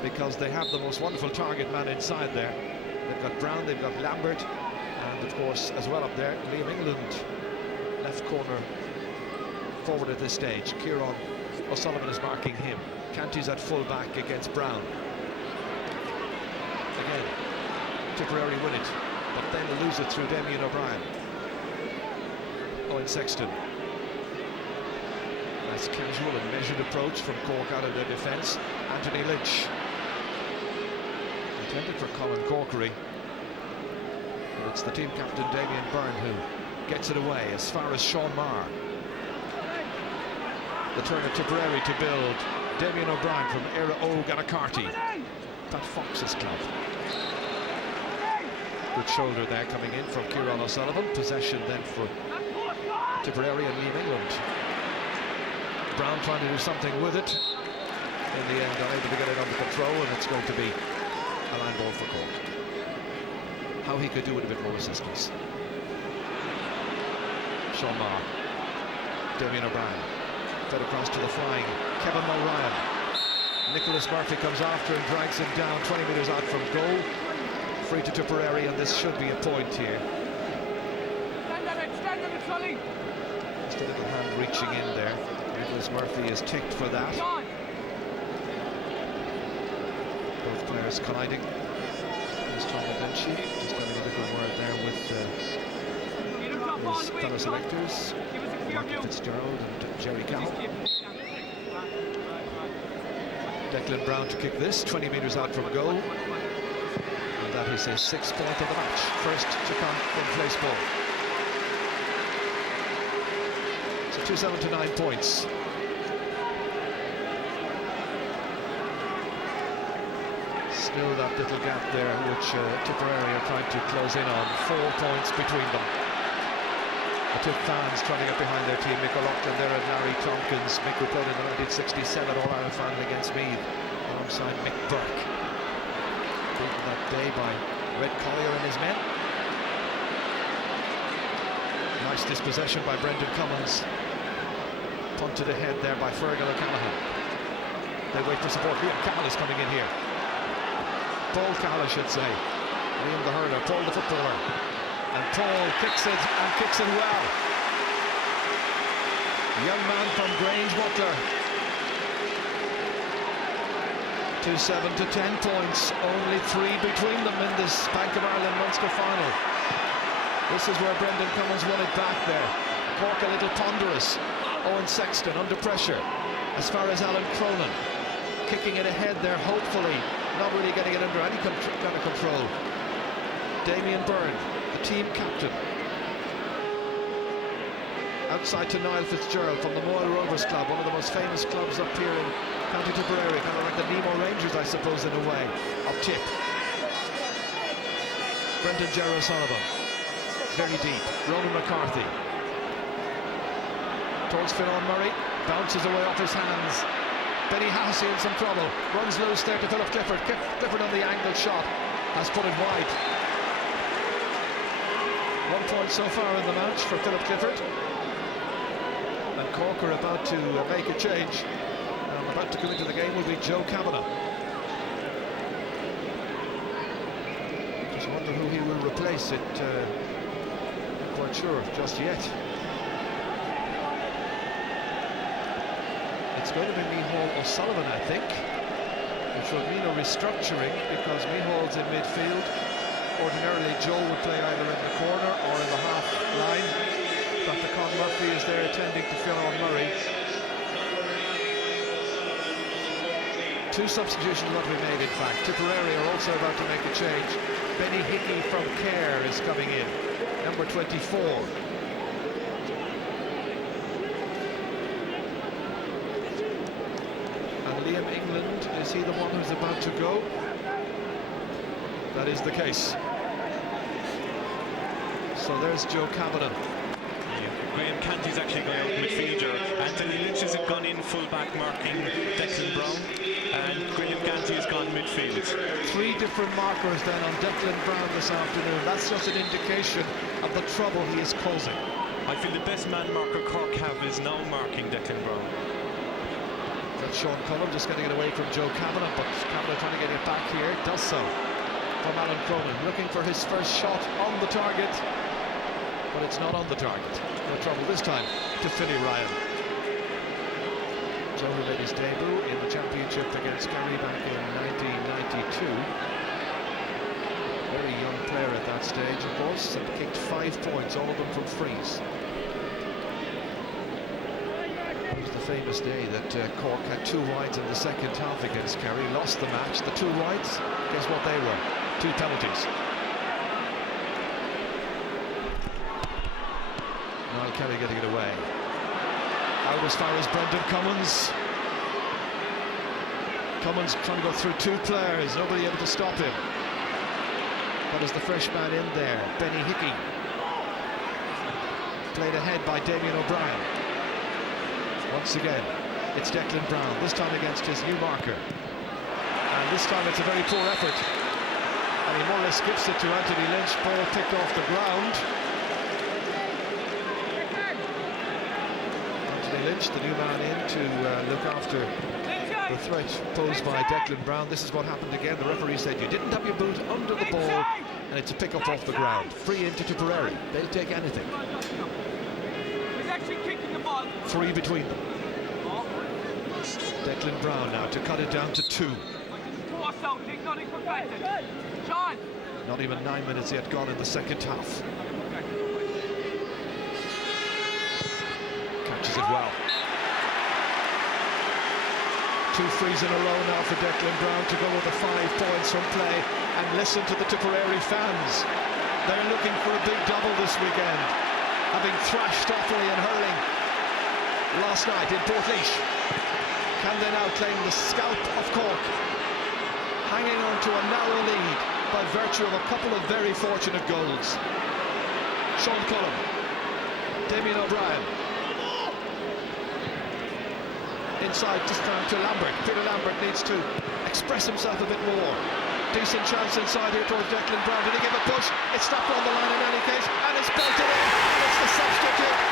because they have the most wonderful target man inside there. They've got Brown, they've got Lambert, and of course, as well up there, Liam England, left corner forward at this stage. Kieran O'Sullivan is marking him. Canty's at full back against Brown. Again, Tipperary win it, but then lose it through Damien O'Brien. Owen Sexton. Nice casual and measured approach from Cork out of their defence. Anthony Lynch. Intended for Colin Corkery. But it's the team captain Damien Byrne who gets it away as far as Sean Maher. The turn of Tipperary to build. Damien O'Brien from Éire Óg Anacarty. Pat Fox's club. Good shoulder there coming in from Kieran O'Sullivan. Possession then for Tipperary and Liam England. Brown trying to do something with it. In the end, unable to get it under control, and it's going to be a line ball for Cork. How he could do with a bit more assistance. Sean Maher. Damien O'Brien. Fed across to the flying Kevin Mulryan. Nicholas Murphy comes after and drags him down 20 metres out from goal. Free to Tipperary, and this should be a point here. Just a little hand reaching in there. Nicholas Murphy is ticked for that. Both players colliding. There's Tom McGlinchey just having a little word there with his fellow selectors, Martin Fitzgerald and Jerry Cowell. Declan Brown to kick this, 20 metres out from goal. And that is his 6th point of the match. First to come from place ball. 2-7 to 9 points. Still that little gap there, which Tipperary are trying to close in on. 4 points between them. The Tip fans trying to get behind their team. Mick O'Loughlin there and Larry Tompkins. Mick who played in the 1967 All-Ireland final against Meath alongside Mick Burke. Beaten that day by Red Collier and his men. Nice dispossession by Brendan Cummins. Punted ahead there by Fergal O'Callaghan. They wait for support. Liam Cahill is coming in here. Paul Cahill, I should say. Liam the hurler, Paul the footballer. And Paul kicks it, and kicks it well. Young man from Grange Butler. 2-7 to 10 points. Only 3 between them in this Bank of Ireland Munster final. This is where Brendan Cummins won it back there. Cork a little ponderous. Owen Sexton under pressure. As far as Alan Cronin. Kicking it ahead there, hopefully. Not really getting it under any kind of control. Damien Byrne, the team captain. Outside to Niall Fitzgerald from the Moyle Rovers Club, one of the most famous clubs up here in County Tipperary, kind of like the Nemo Rangers, I suppose, in a way, of Tip. Brendan Gerard Sullivan, very deep. Ronan McCarthy. Towards Fionn Murray, bounces away off his hands. Benny Hassey in some trouble, runs loose there to Philip Clifford. Clifford on the angled shot, has put it wide. 1 point so far in the match for Philip Clifford. And Cork are about to make a change. About to come into the game will be Joe Kavanagh. Just wonder who he will replace. Not quite sure just yet. It's going to be Micheál O'Sullivan, I think, which will mean a restructuring because Micheál's in midfield. Ordinarily, Joe would play either in the corner or in the half line. Dr. Con Murphy is there attending to Fionn Murray. 2 substitutions are to be made, in fact. Tipperary are also about to make a change. Benny Hickey from Care is coming in, number 24. Liam England, is he the one who's about to go? That is the case. So there's Joe Kavanagh. Yeah. Graham Canty's actually gone out midfielder. Anthony Lynch has gone in full-back marking Declan Brown. And Graham Canty has gone midfield. 3 different markers then on Declan Brown this afternoon. That's just an indication of the trouble he is causing. I feel the best man marker Cork have is now marking Declan Brown. That's Sean Cullen just getting it away from Joe Kavanagh, but Kavanagh trying to get it back here, does so from Alan Cronin, looking for his first shot on the target, but it's not on the target. No trouble this time to Finney Ryan. Joe who made his debut in the championship against Kerry back in 1992. Very young player at that stage, of course, and kicked 5 points, all of them from frees. Famous day that Cork had 2 wides in the second half against Kerry, lost the match. The 2 wides, guess what they were? 2 penalties. Niall Kelly getting it away. Out as far as Brendan Cummins. Cummins trying to go through 2 players, nobody able to stop him. That is the fresh man in there, Benny Hickey. Played ahead by Damien O'Brien. Once again, it's Declan Brown, this time against his new marker. And this time it's a very poor effort. And he more or less skips it to Anthony Lynch, ball picked off the ground. Anthony Lynch, the new man in to look after the threat posed by Declan Brown. This is what happened again. The referee said you didn't have your boot under the ball, and it's a pick-up off the ground. Free into Tipperary. They'll take anything. 3 between them. Declan Brown now to cut it down to 2. Not even 9 minutes yet gone in the second half. Catches it well. 2 frees in a row now for Declan Brown to go with the 5 points from play. And listen to the Tipperary fans. They're looking for a big double this weekend, having thrashed Offaly and hurling last night in Portlaoise. Can they now claim the scalp of Cork, hanging on to a narrow lead by virtue of a couple of very fortunate goals? Sean Cullen, Damien O'Brien. Inside this time to Lambert. Peter Lambert needs to express himself a bit more. Decent chance inside here towards Declan Brown. Did he give a push? It's stopped on the line in any case, and it's belted in. It's the substitute,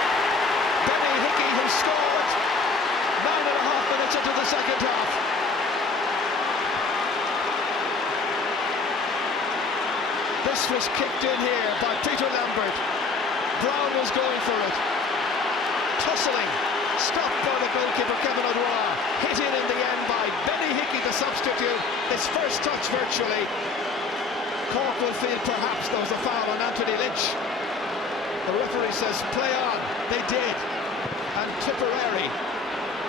Benny Hickey, who scored 9.5 minutes into the second half. This was kicked in here by Peter Lambert. Brown was going for it. Tussling. Stopped by the goalkeeper Kevin O'Dwyer. Hit in the end by Benny Hickey, the substitute. His first touch virtually. Cork will feel perhaps there was a foul on Anthony Lynch. The referee says play on. They did. And Tipperary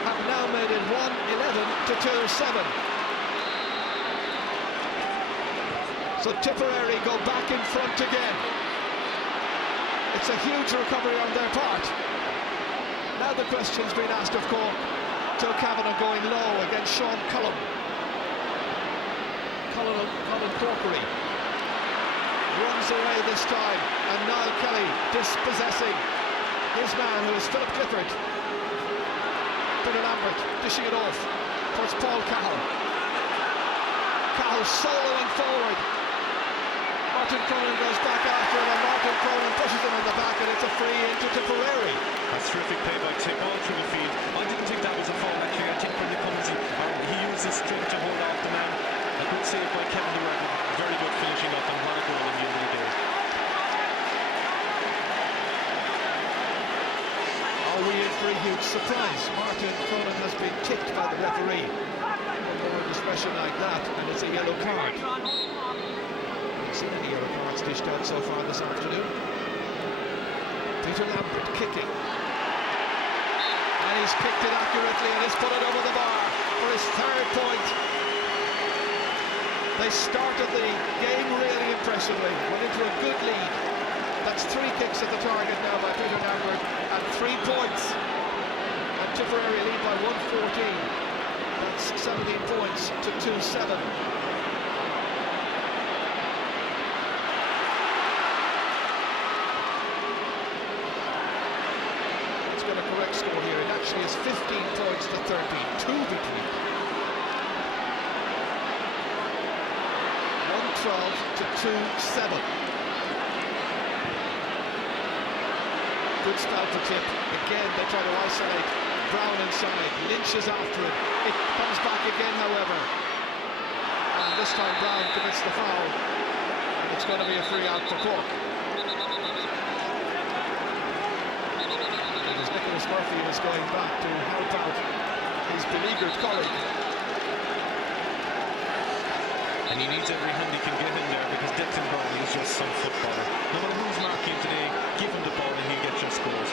have now made it 1-11 to 2-7. So Tipperary go back in front again. It's a huge recovery on their part. Now the question's been asked of Cork. Joe Kavanagh going low against Sean Cullen. Colin Corkery runs away this time, and Niall Kelly dispossessing his man, who is Philip Clifford. Peter Lambert dishing it off towards Paul Cahill. Cahill soloing forward. Martin Cronin goes back after it, and Martin Cronin pushes him in the back, and it's a free into Tipperary. That's terrific play by Tip all through the field. I didn't think that was a foul actually. I think when he comes in, he used his strength to hold off the man. A good save by Kevin Durant. Very good finishing up, and what a goal in the early days. Are we in for a huge surprise? Martin Cronin has been kicked by the referee for a discretion like that, and it's a yellow card. Seen any yellow cards dished out so far this afternoon. Peter Lambert kicking, and he's kicked it accurately, and he's put it over the bar for his third point. They started the game really impressively, went into a good lead. That's 3 kicks at the target now by Peter Lambert, and 3 points. And Tipperary lead by 114. That's 17 points to 2-7. Score here. It actually is 15 points to 13, 2 between. 112 to 2-7. Good spell for Tip. Again, they try to isolate Brown inside. Lynch is after it. It comes back again, however. And this time Brown commits the foul. And it's going to be a free out for Cork. Murphy is going back to help out his beleaguered colleague. And he needs every hand he can get in there, because Declan Brown is just some footballer. No matter who's marking today, give him the ball and he'll get your scores.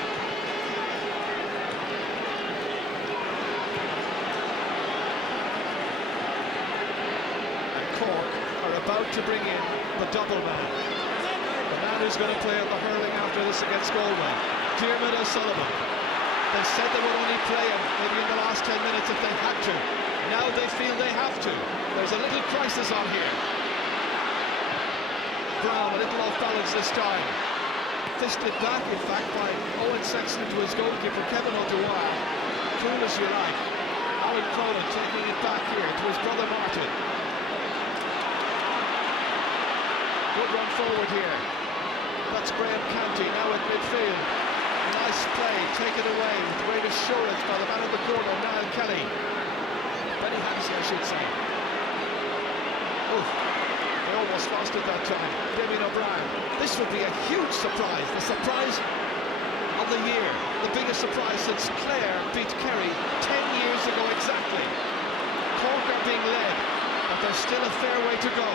And Cork are about to bring in the double man. The man who's going to play on the hurling after this against Galway, Diarmuid O'Sullivan. They said they would only play him maybe in the last 10 minutes if they had to. Now they feel they have to. There's a little crisis on here. Brown a little off balance this time. Fisted back, in fact, by Owen Sexton to his goalkeeper Kevin O'Dwyer. Cool as you like. Alan Cronin taking it back here to his brother Martin. Good run forward here. That's Graham Canty now at midfield. Nice play, taken away with great assurance by the man in the corner, Niall Kelly. Benny Hansen, I should say. Oof, they almost lost it that time. Damien O'Brien. This would be a huge surprise. The surprise of the year. The biggest surprise since Clare beat Kerry 10 years ago exactly. Cork are being led, but there's still a fair way to go.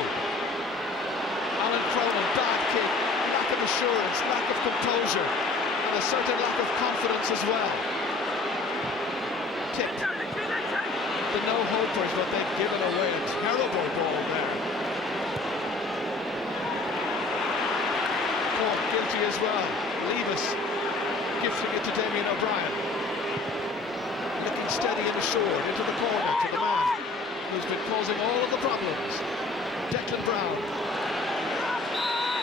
Alan Cronin, bad kick, lack of assurance, lack of composure. A certain lack of confidence as well. Tip. The no-hopers, but they've given away a terrible ball there. Cork guilty as well. Levis gifting it to Damien O'Brien. steady and sure into the corner to the man who's been causing all of the problems. Declan Brown.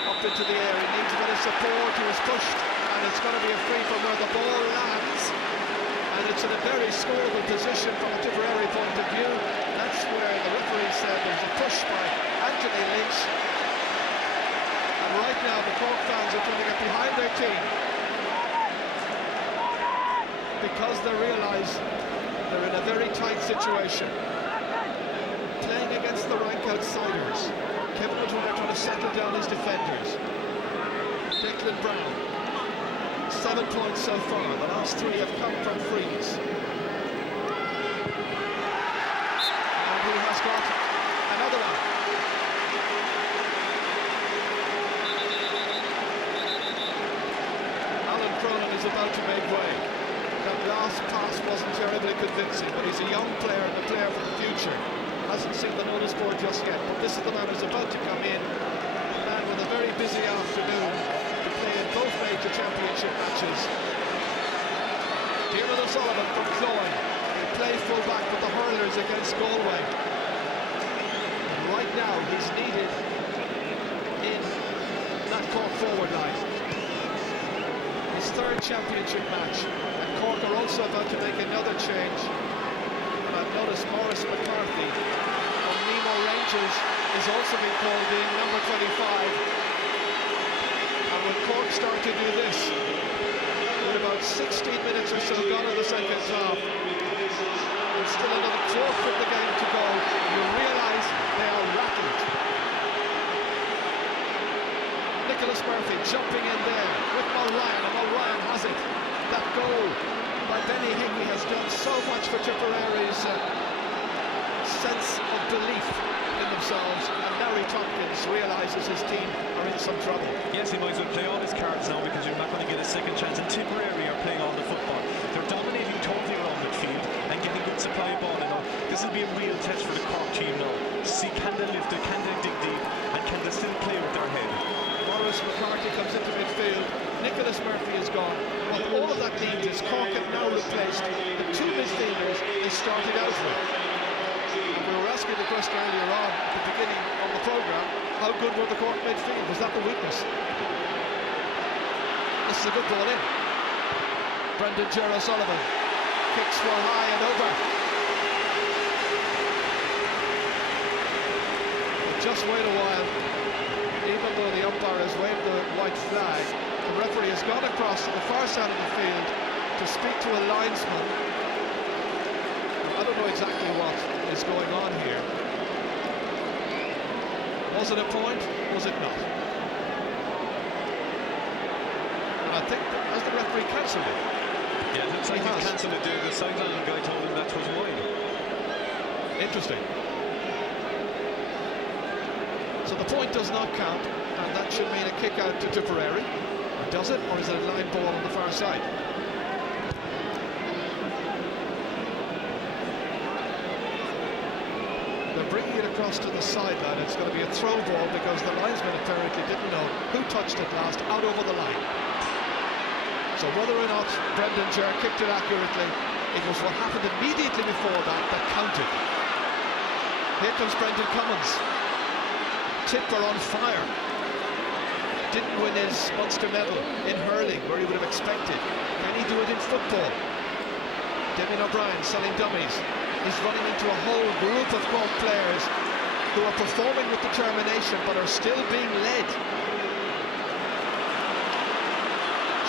Up into the air, he needs a bit of support, he was pushed, and it's going to be a free from where the ball lands. And it's in a very scoreable position from a Tipperary point of view. That's where the referee said there's a push by Anthony Lynch. And right now the Cork fans are trying to get behind their team, because they realise they're in a very tight situation. Playing against the rank outsiders. Kevin O'Dwyer trying to settle down his defenders. Declan Brown, 7 points so far. The last 3 have come from frees. And he has got another one. Alan Cronin is about to make way. That last pass wasn't terribly convincing, but he's a young player and a player for the future. Hasn't seen the notice board just yet, but this is the man who's about to come in. A man with a very busy afternoon to play in both major championship matches. Diarmuid O'Sullivan from Cloyne. He played full-back with the hurlers against Galway. And right now he's needed in that Cork forward line. His 3rd championship match, and Cork are also about to make another change. And I've noticed Maurice McCarthy from Nemo Rangers is also being called in, number 25. And when Cork start to do this, with about 16 minutes or so gone in the second half, and still another quarter of the game to go, you realise they are rattled. Nicholas Murphy jumping in there with Mulryan, and Mulryan has it. That goal by Benny Hickey has done so much for Tipperary's sense of belief in themselves, and Larry Tompkins realises his team are in some trouble. Yes, he might as well play all his cards now, because you're not going to get a second chance. And Tipperary are playing all the football. They're dominating totally around midfield and getting good supply of ball. This will be a real test for the Cork team now. See, can they lift it, can they dig deep, and can they still play with their head? Maurice McCarthy comes into midfield. Nicholas Murphy is gone. What all of that means is Cork have now replaced the 2 midfielders they started out with. And we were asking the question earlier on at the beginning of the programme, how good were the Cork midfield? Was that the weakness? This is a good ball in. Brendan Ger O'Sullivan kicks one high and over. But just wait a while. Even though the umpire has waved the white flag, the referee has gone across to the far side of the field to speak to a linesman. I don't know exactly what is going on here. Was it a point? Was it not? And I think, has the referee cancelled it? Yeah, it looks like he's cancelled it. The sideline guy told him that was wide. Interesting. So the point does not count, and that should mean a kick out to Tipperary. Does it, or is it a line ball on the far side? They're bringing it across to the sideline. It's going to be a throw ball because the linesman apparently didn't know who touched it last, out over the line. So whether or not Brendan Ger kicked it accurately, it was what happened immediately before that counted. Here comes Brendan Cummins. Tipper on fire. Didn't win his Munster medal in hurling, where he would have expected. Can he do it in football? Damien O'Brien selling dummies. He's running into a whole group of Cork players who are performing with determination but are still being led.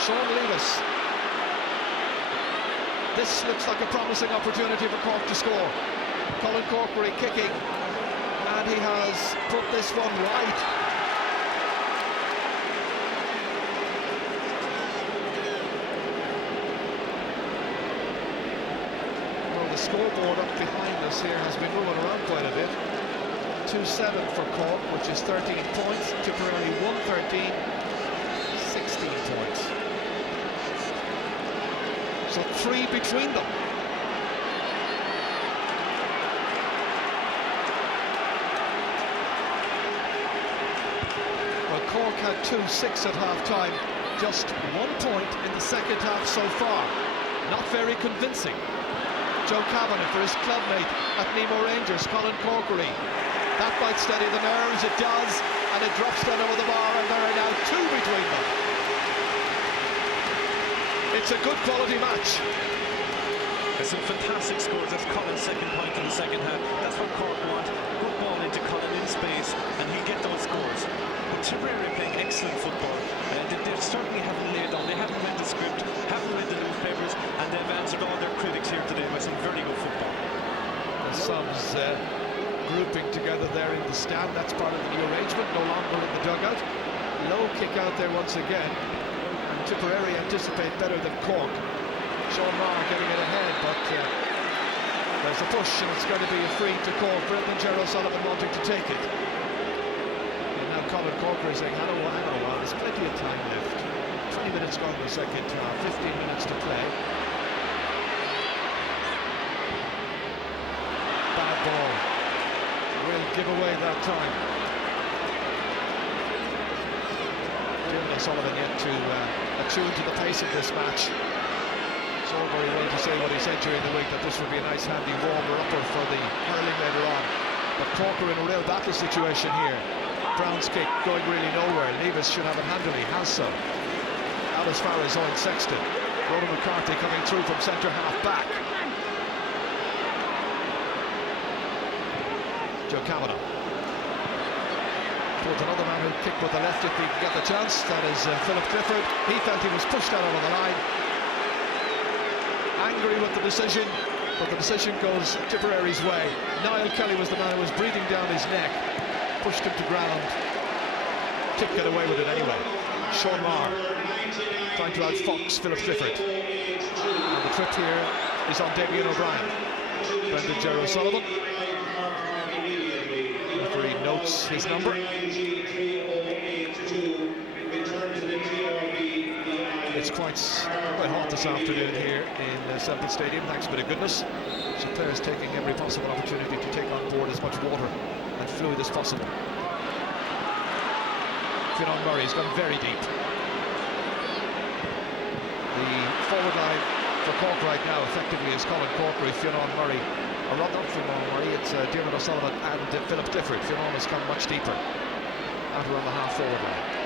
Sean Levis. This looks like a promising opportunity for Cork to score. Colin Corkery kicking, and he has put this one wide. The scoreboard up behind us here has been moving around quite a bit. 2-7 for Cork, which is 13 points. Tipperary 1-13, 16 points. So 3 between them. Well, Cork had 2-6 at half-time. Just 1 point in the second half so far. Not very convincing. Joe Kavanagh for his clubmate at Nemo Rangers, Colin Corkery. That might steady the nerves, it does, and it drops down over the bar, and there are now two between them. It's a good quality match. There's some fantastic scores. That's Colin's second point in the second half. That's what Cork want. Good ball into Colin in space, and he'll get those scores. But Tipperary playing excellent football. They certainly haven't laid down. They haven't read the script, haven't read the newspapers, and they've answered all their critics here today by some very good football. The subs grouping together there in the stand. That's part of the new arrangement. No longer in the dugout. Low kick out there once again. And Tipperary anticipate better than Cork. Sean Maher getting it ahead, but there's a push, and it's going to be a free to Cork. Brendan Gerald Sullivan wanting to take it. And now Colin Corker is saying, hang on a while, there's plenty of time left. 20 minutes gone in the second half, 15 minutes to play. Bad ball. Will give away that time. Dermot Sullivan yet to attune to the pace of this match. It's all very well to say what he said during the week, that this would be a nice handy warmer-upper for the hurling later on. But Corker in a real battle situation here. Brown's kick going really nowhere. Levis should have it handily, has so. Out as far as Owen Sexton. Ronan McCarthy coming through from centre half back. Joe Kavanagh towards another man who'll kick with the left if he can get the chance. That is Philip Clifford. He felt he was pushed out over the line. Angry with the decision, but the decision goes Tipperary's way. Niall Kelly was the man who was breathing down his neck, pushed him to ground. Tip get away with it anyway. Sean Maher trying to outfox Philip Clifford. And the trip here is on Damien O'Brien. Brendan Gerald Sullivan. Referee notes his number. It's quite hot this afternoon here in Semple Stadium, thanks to a bit of goodness. So players taking every possible opportunity to take on board as much water and fluid as possible. Fionn Murray's gone very deep. The forward line for Cork right now effectively is Colin Corkery, Fionn Murray, or not Fionn Murray, it's Dermot O'Sullivan and Philip Clifford. Fionn has come much deeper out around the half forward line.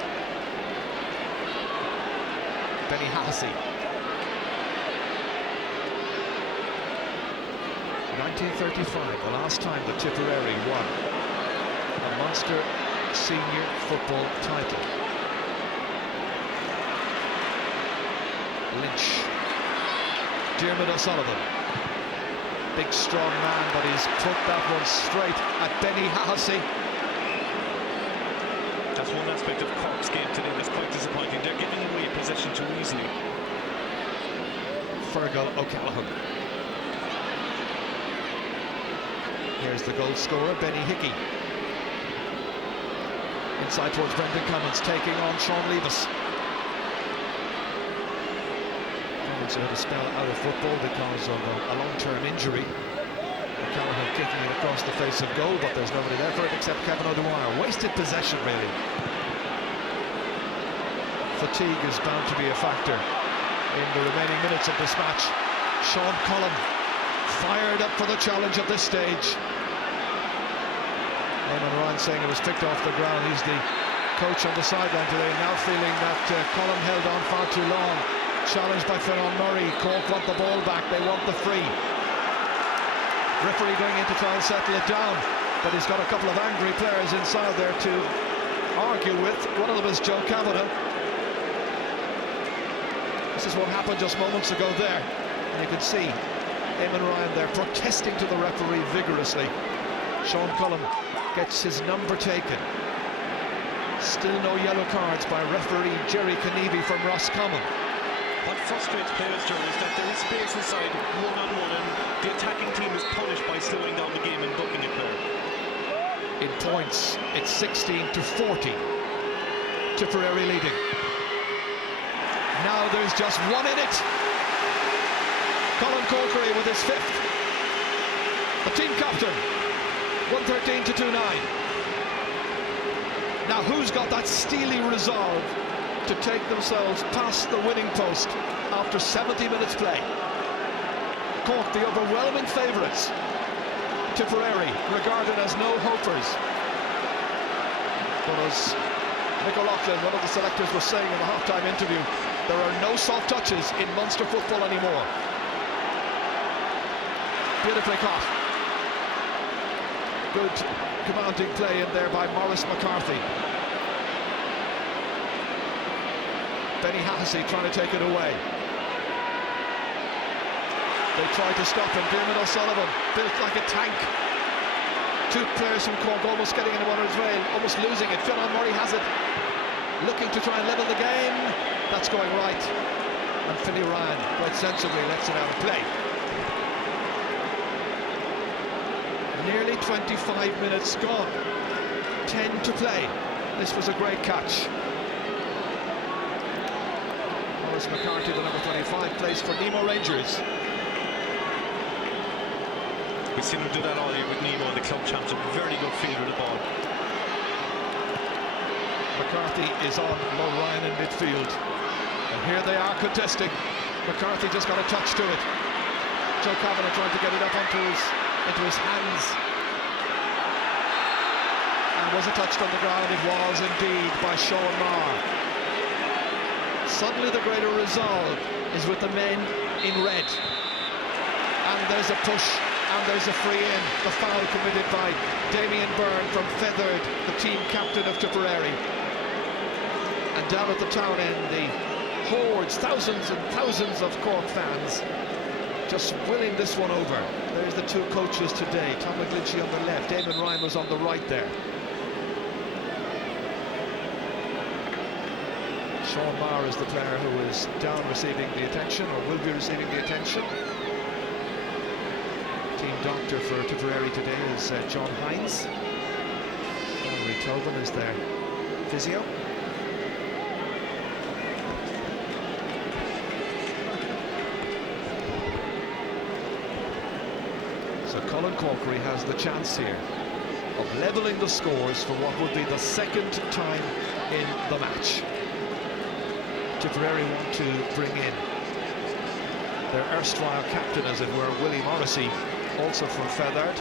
Benny Hassey. 1935, the last time that Tipperary won a Munster senior football title. Lynch. Dermot O'Sullivan. Big strong man, but he's put that one straight at Benny Hassey. That's one aspect of Cork's game today that's quite disappointing. They're giving away possession too easily. Fergal O'Callaghan. Here's the goal scorer, Benny Hickey. Inside towards Brendan Cummins, taking on Sean Levis. Cummins had a spell out of football because of a long-term injury. O'Callaghan kicking it across the face of goal, but there's nobody there for it except Kevin O'Dwyer. Wasted possession, really. Fatigue is bound to be a factor in the remaining minutes of this match. Sean Cullen fired up for the challenge at this stage. Eamon Ryan saying it was picked off the ground. He's the coach on the sideline today, now feeling that Cullen held on far too long. Challenged by Fionn Murray. Cork want the ball back, they want the free. Referee going in to try and settle it down, but he's got a couple of angry players inside there to argue with. One of them is Joe Kavanagh. This is what happened just moments ago there, and you can see Eamon Ryan there protesting to the referee vigorously. Sean Cullen gets his number taken. Still no yellow cards by referee Jerry Kenevi from Roscommon. What frustrates players, Joe, is that there is space inside one-on-one, and the attacking team is punished by slowing down the game and booking a player. In points, it's 16-40. Tipperary leading. Now there's just one in it. Colin Corkery with his fifth. The team captain. 113-29. Now who's got that steely resolve to take themselves past the winning post after 70 minutes play? Cork, the overwhelming favourites. Tipperary, regarded as no-hopers. But as Mick O'Loughlin, one of the selectors, was saying in the half-time interview, there are no soft touches in Munster football anymore. Beautifully caught. Good commanding play in there by Maurice McCarthy. Benny Hassey trying to take it away. They tried to stop him. Diarmuid O'Sullivan, built like a tank. Two players from Cork almost getting into one another's way, almost losing it. Fionn Murray has it, looking to try and level the game. That's going right. And Finlay Ryan, quite sensibly, lets it out of play. Nearly 25 minutes gone. 10 to play. This was a great catch. Maurice McCarthy, the number 25, plays for Nemo Rangers. We've seen him do that all year with Nemo, the club champion. Very good field with the ball. McCarthy is on Mo Ryan in midfield. And here they are contesting. McCarthy just got a touch to it. Joe Kavanagh trying to get it up into his hands. And was it touched on the ground? It was indeed by Sean Maher. Suddenly the greater resolve is with the men in red. And there's a push. And there's a free in, the foul committed by Damien Byrne from Feathered, the team captain of Tipperary. And down at the town end, the hordes, thousands and thousands of Cork fans just willing this one over. There's the two coaches today, Tom McGlinchey on the left, Eamon Ryan was on the right there. Sean Maher is the player who is down receiving the attention, or will be receiving the attention. Team doctor for Tipperary today is John Hines. Henry Tobin is their physio. So Colin Corkery has the chance here of levelling the scores for what would be the second time in the match. Tipperary want to bring in their erstwhile captain, as it were, Willie Morrissey, also from Feathered.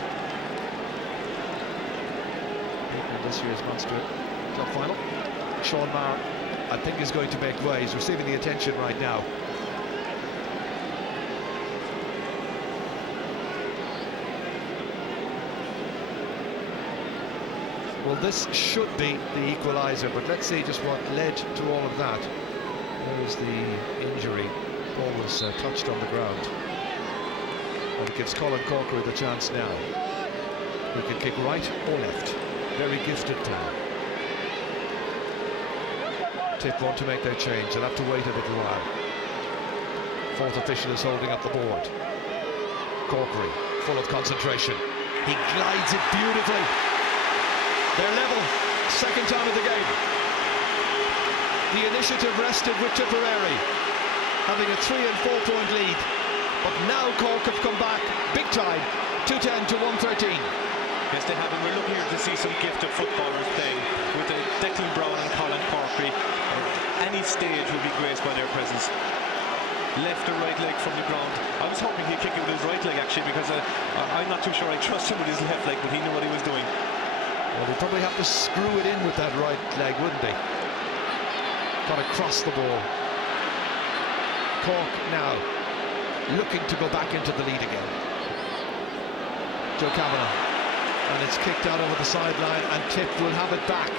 In this year's Munster Club final. Sean Maher, I think, is going to make way. He's receiving the attention right now. Well, this should be the equaliser, but let's see just what led to all of that. There's the injury. Ball was touched on the ground. And it gives Colin Corkery the chance now. He can kick right or left. Very gifted player. Tip want to make their change. They'll have to wait a little while. Fourth official is holding up the board. Corkery, full of concentration. He glides it beautifully. They're level. Second time of the game. The initiative rested with Tipperary, having a 3 and 4 point lead. But now Cork have come back big time, 210 to 113. Yes, they have, and we're looking here to see some gifted footballers playing with Declan Brown and Colin Corkery. Any stage will be graced by their presence. Left or right leg from the ground. I was hoping he'd kick it with his right leg, actually, because I'm not too sure I trust him with his left leg, but he knew what he was doing. Well, he'd probably have to screw it in with that right leg, wouldn't he? Got to cross the ball. Cork now looking to go back into the lead again. Joe Kavanagh, and it's kicked out over the sideline, and Tip will have it back.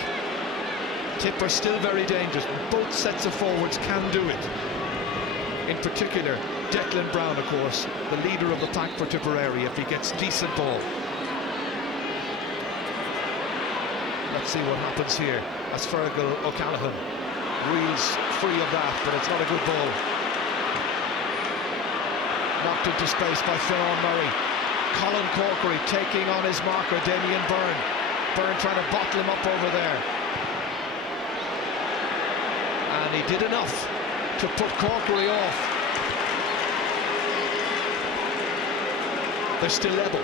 Tip are still very dangerous. Both sets of forwards can do it. In particular, Declan Brown, of course, the leader of the pack for Tipperary, if he gets decent ball. Let's see what happens here as Fergal O'Callaghan reels free of that, but it's not a good ball. Knocked into space by Fionn Murray. Colin Corkery taking on his marker, Damien Byrne. Byrne trying to bottle him up over there. And he did enough to put Corkery off. They're still level.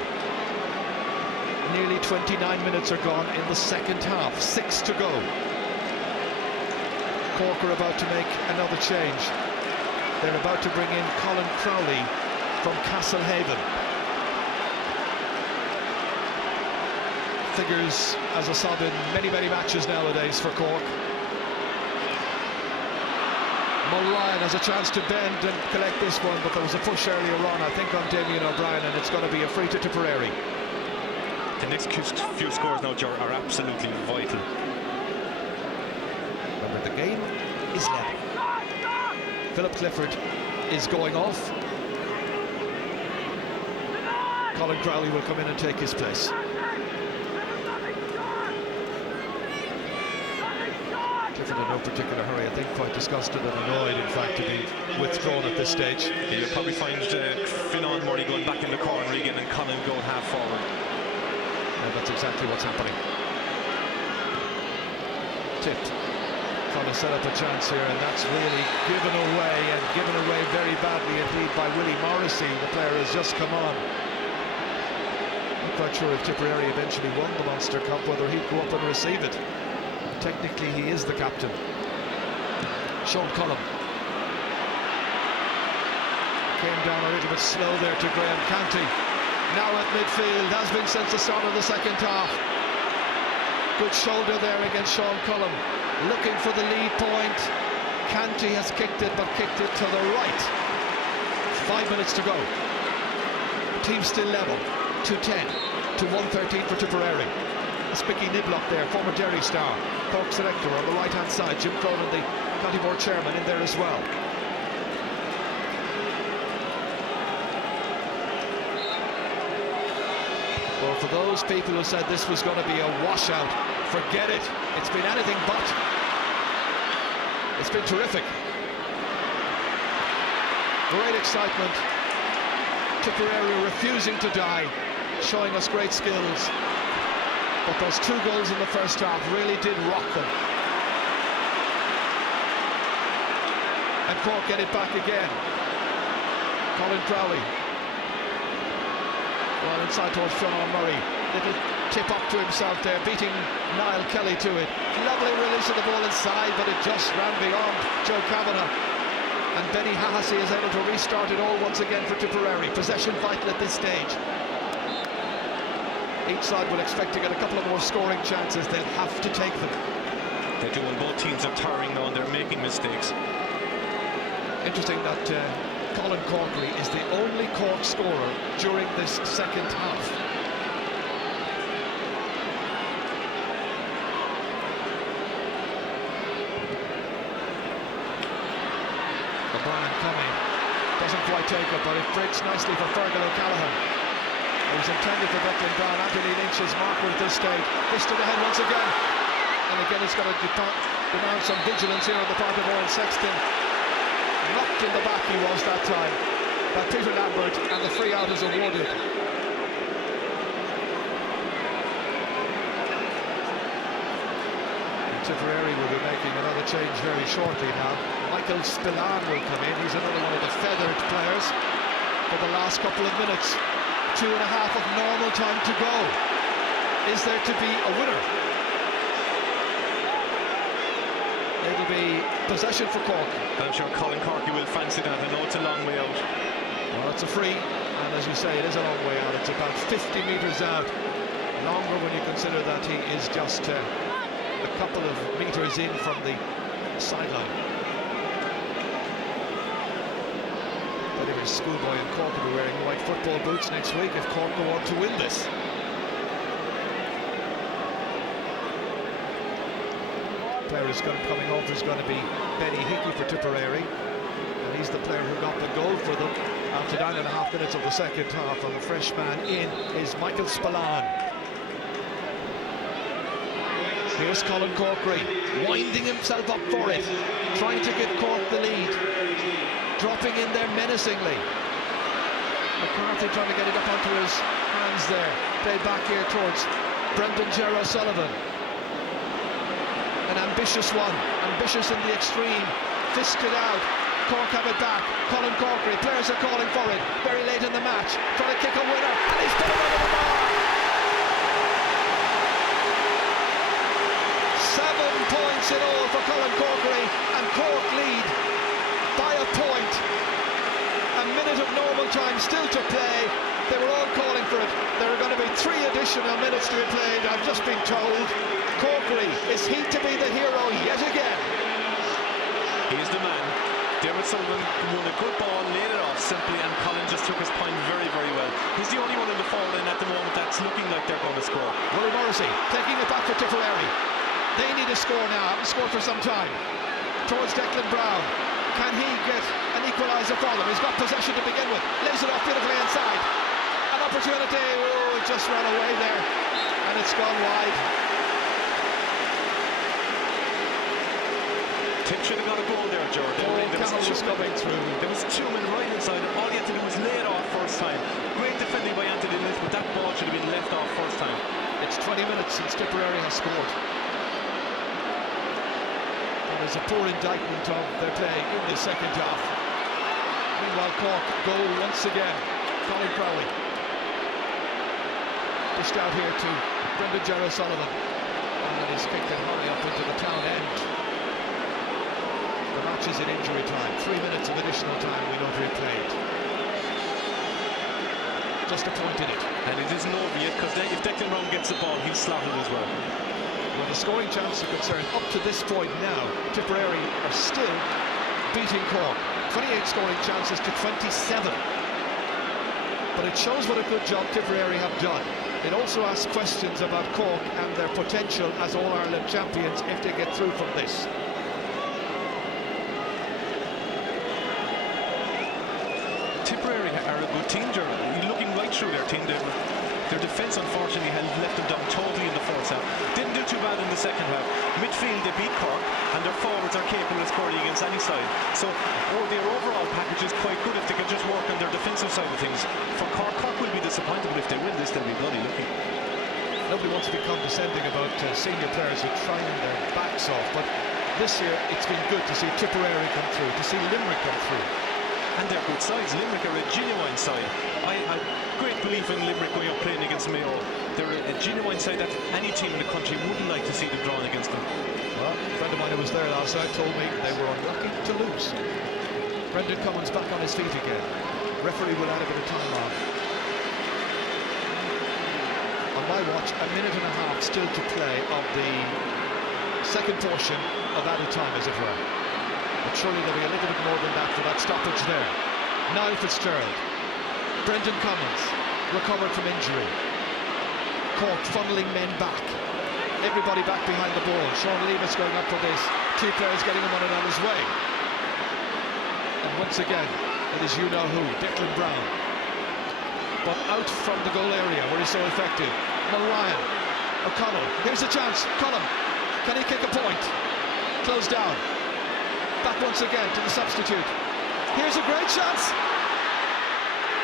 Nearly 29 minutes are gone in the second half. 6 to go. Cork are about to make another change. They're about to bring in Colin Crowley from Castlehaven. Figures as a sub in many matches nowadays for Cork. Mulryan has a chance to bend and collect this one, but there was a push earlier on, I think, on Damien O'Brien, and it's going to be a free to Tipperary. The next few scores now, Ger, are absolutely vital. Remember, the game is level. Philip Clifford is going off. Colin Crowley will come in and take his place. Clifford in no particular hurry, I think quite disgusted and annoyed, in fact, to be withdrawn at this stage. You'll probably find Finan Murray going back in the corner again and Colin going half forward. And that's exactly what's happening. Tipped. Trying to set up a chance here, and that's really given away, and given away very badly indeed by Willie Morrissey. The player has just come on. Not quite sure if Tipperary eventually won the Munster Cup, whether he'd go up and receive it. Technically, he is the captain. Sean Cullum came down a little bit slow there to Graham Canty. Now at midfield, has been since the start of the second half. Good shoulder there against Sean Cullum, looking for the lead point. Canty has kicked it, but kicked it to the right. 5 minutes to go. Team still level, 2-10 to 113 for Tipperary. Spicky Niblock there, former Derry star, Cork selector on the right hand side. Jim Cronin, the county board chairman, in there as well. Well, for those people who said this was going to be a washout, forget it. It's been anything but. It's been terrific. Great excitement. Tipperary refusing to die, showing us great skills. But those 2 goals in the first half really did rock them. And Cork get it back again. Colin Crowley. Well, inside towards Finan Murray. Little tip up to himself there, beating Niall Kelly to it. Lovely release of the ball inside, but it just ran beyond Joe Kavanagh. And Benny Hahasi is able to restart it all once again for Tipperary. Possession vital at this stage. Each side will expect to get a couple of more scoring chances. They'll have to take them. They do, and both teams are tiring now and they're making mistakes. Interesting that Colin Corkery is the only Cork scorer during this second half. O'Brien coming. Doesn't quite take it, but it breaks nicely for Fergal O'Callaghan. It was intended for Declan Brown. Anthony Lynch's marker at this stage. Fisted ahead once again. And again, it's got to demand some vigilance here on the part of Owen Sexton. Knocked in the back he was that time by Peter Lambert, and the free out is awarded. Tipperary will be making another change very shortly now. Michael Spillane will come in. He's another one of the feathered players for the last couple of minutes. 2.5 of normal time to go. Is there to be a winner? It'll be possession for Cork. I'm sure Colin Corky will fancy that. I know it's a long way out. Well, it's a free, and as you say, it is a long way out. It's about 50 metres out. Longer when you consider that he is just a couple of metres in from the sideline. Anyway, schoolboy in Cork will be wearing white football boots next week if Cork go on to win this. Player is coming off is going to be Benny Hickey for Tipperary, and he's the player who got the goal for them after 9.5 minutes of the second half. And the fresh man in is Michael Spillane. Here's Colin Corkery winding himself up for it, trying to give Cork the lead. Dropping in there menacingly. McCarthy trying to get it up onto his hands there. Played back here towards Brendan Gerrard Sullivan. An ambitious one. Ambitious in the extreme. Fisted out. Cork have it back. Colin Corkery. Players are calling for it. Very late in the match. Trying to kick a winner. And he's put it over the bar. 7 points in all for Colin Corkery. And Cork lead by a point. A minute of normal time still to play. They were all calling for it. There are going to be 3 additional minutes to be played. I've just been told. Corkery, is he to be the hero yet again? He is the man. Dermot Sullivan won a good ball, laid it off simply, and Colin just took his point very, very well. He's the only one in the forward line at the moment that's looking like they're going to score. Willie Morrissey taking it back for Tipperary. They need a score now. Haven't scored for some time. Towards Declan Brown. Can he get an equaliser for them? He's got possession to begin with. Lays it off beautifully inside. An opportunity. Oh, it just ran away there. And it's gone wide. Tip should have got a goal there, George. There was 2 men right inside. All he had to do was lay it off first time. Great defending by Anthony Lynch, but that ball should have been left off first time. It's 20 minutes since Tipperary has scored. That is a poor indictment of their play in the second half. Meanwhile, Cork goal once again. Colin Crowley. Pushed out here to Brendan O'Sullivan. And he's kicked it high up into the town end. The match is in injury time. 3 minutes of additional time we know to be played. Just appointed it. And it isn't over yet, because if Declan Brown gets the ball, he's slotted as well. When the scoring chances are concerned, up to this point now, Tipperary are still beating Cork. 28 scoring chances to 27. But it shows what a good job Tipperary have done. It also asks questions about Cork and their potential as All-Ireland champions if they get through from this. Tipperary are a good team, Gerald. You're looking right through their team. Their defence, unfortunately, had left them down totally in the first half. Didn't do too bad in the second half. Midfield, they beat Cork, and their forwards are capable of scoring against any side. So their overall package is quite good if they can just work on their defensive side of things. For Cork, Cork will be disappointed, but if they win this, they'll be bloody lucky. Nobody wants to be condescending about senior players who are trying their backs off, but this year it's been good to see Tipperary come through, to see Limerick come through. And they're good sides. Limerick are a genuine side. I have great belief in Limerick going up playing against Mayo. They're a genuine side that any team in the country wouldn't like to see them drawn against them. Well, a friend of mine who was there last night told me they were unlucky to lose. Brendan Cummins back on his feet again. Referee will add a bit of time on. On my watch, a minute and a half still to play of the second portion of added time, as it were. But surely there'll be a little bit more than that for that stoppage there. Niall Fitzgerald. Brendan Cummins recovered from injury. Cork funneling men back. Everybody back behind the ball. Sean Leavis going up for this. 2 players getting him on another's way. And once again, it is you-know-who, Declan Brown. But out from the goal area where he's so effective. Ryan O'Connell. Here's a chance. Colin. Can he kick a point? Close down. Back once again to the substitute. Here's a great chance.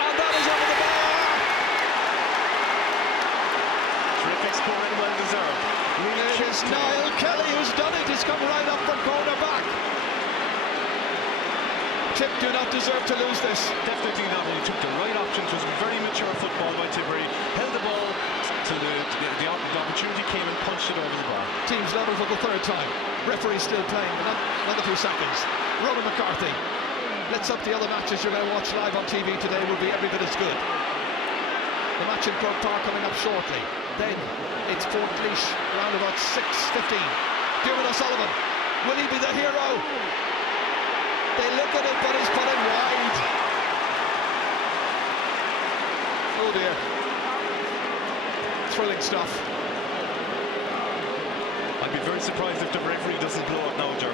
And that is over the bar. Terrific score and well deserved. It is Niall Kelly who's done it. He's come right up from corner back. Tip do not deserve to lose this. Definitely not. He took the right option. It was very mature football by Tipperary. Held the ball till the opportunity came and punched it over the bar. Teams level for the 3rd time. Referee still playing, but another few seconds. Ronan McCarthy. Let's hope the other matches you're going to watch live on TV today will be every bit as good. The match in Croke Park coming up shortly. Then it's Portlaoise around about 6:15. Dermot O'Sullivan. Will he be the hero? They look at it, but he's put it wide. Oh dear. Thrilling stuff. I'd be very surprised if the referee doesn't blow it now, Ger.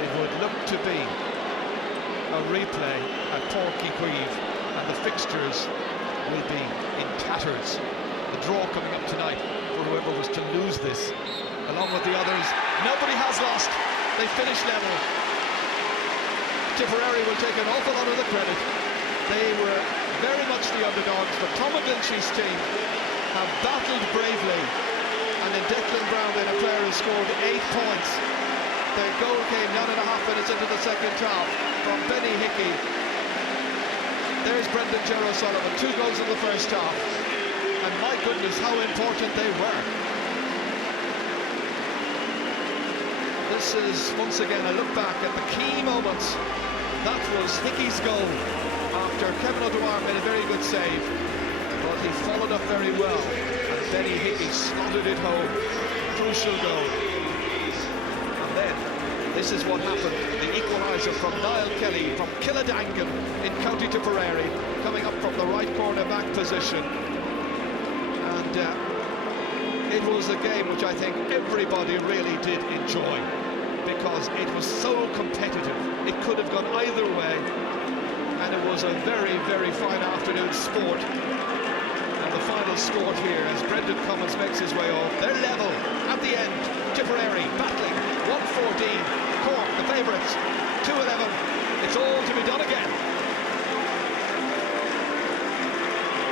It would look to be a replay at Páirc Uí Chaoimh, and the fixtures will be in tatters. The draw coming up tonight for whoever was to lose this, along with the others. Nobody has lost. They finished level. Tipperary will take an awful lot of the credit. They were very much the underdogs, but Tom McGlinchey's team have battled bravely, and in Declan Brown, then a player who scored 8 points. Their goal came 9.5 minutes into the second half from Benny Hickey. There's Brendan O'Sullivan, 2 goals in the first half, and my goodness, how important they were. This is once again a look back at the key moments That was Hickey's goal after Kevin O'Dwyer made a very good save, but he followed up very well, and Benny Hickey slotted it home. Crucial goal. And then this is what happened. The equaliser from Niall Kelly from Killadangan in County Tipperary, coming up from the right corner back position. And it was a game which I think everybody really did enjoy, because it was so competitive. It could have gone either way, and it was a very, very fine afternoon sport. And the final scored here as Brendan Cummins makes his way off. They're level at the end. Tipperary battling 1-14. Cork, the favourites, 2-11. It's all to be done again.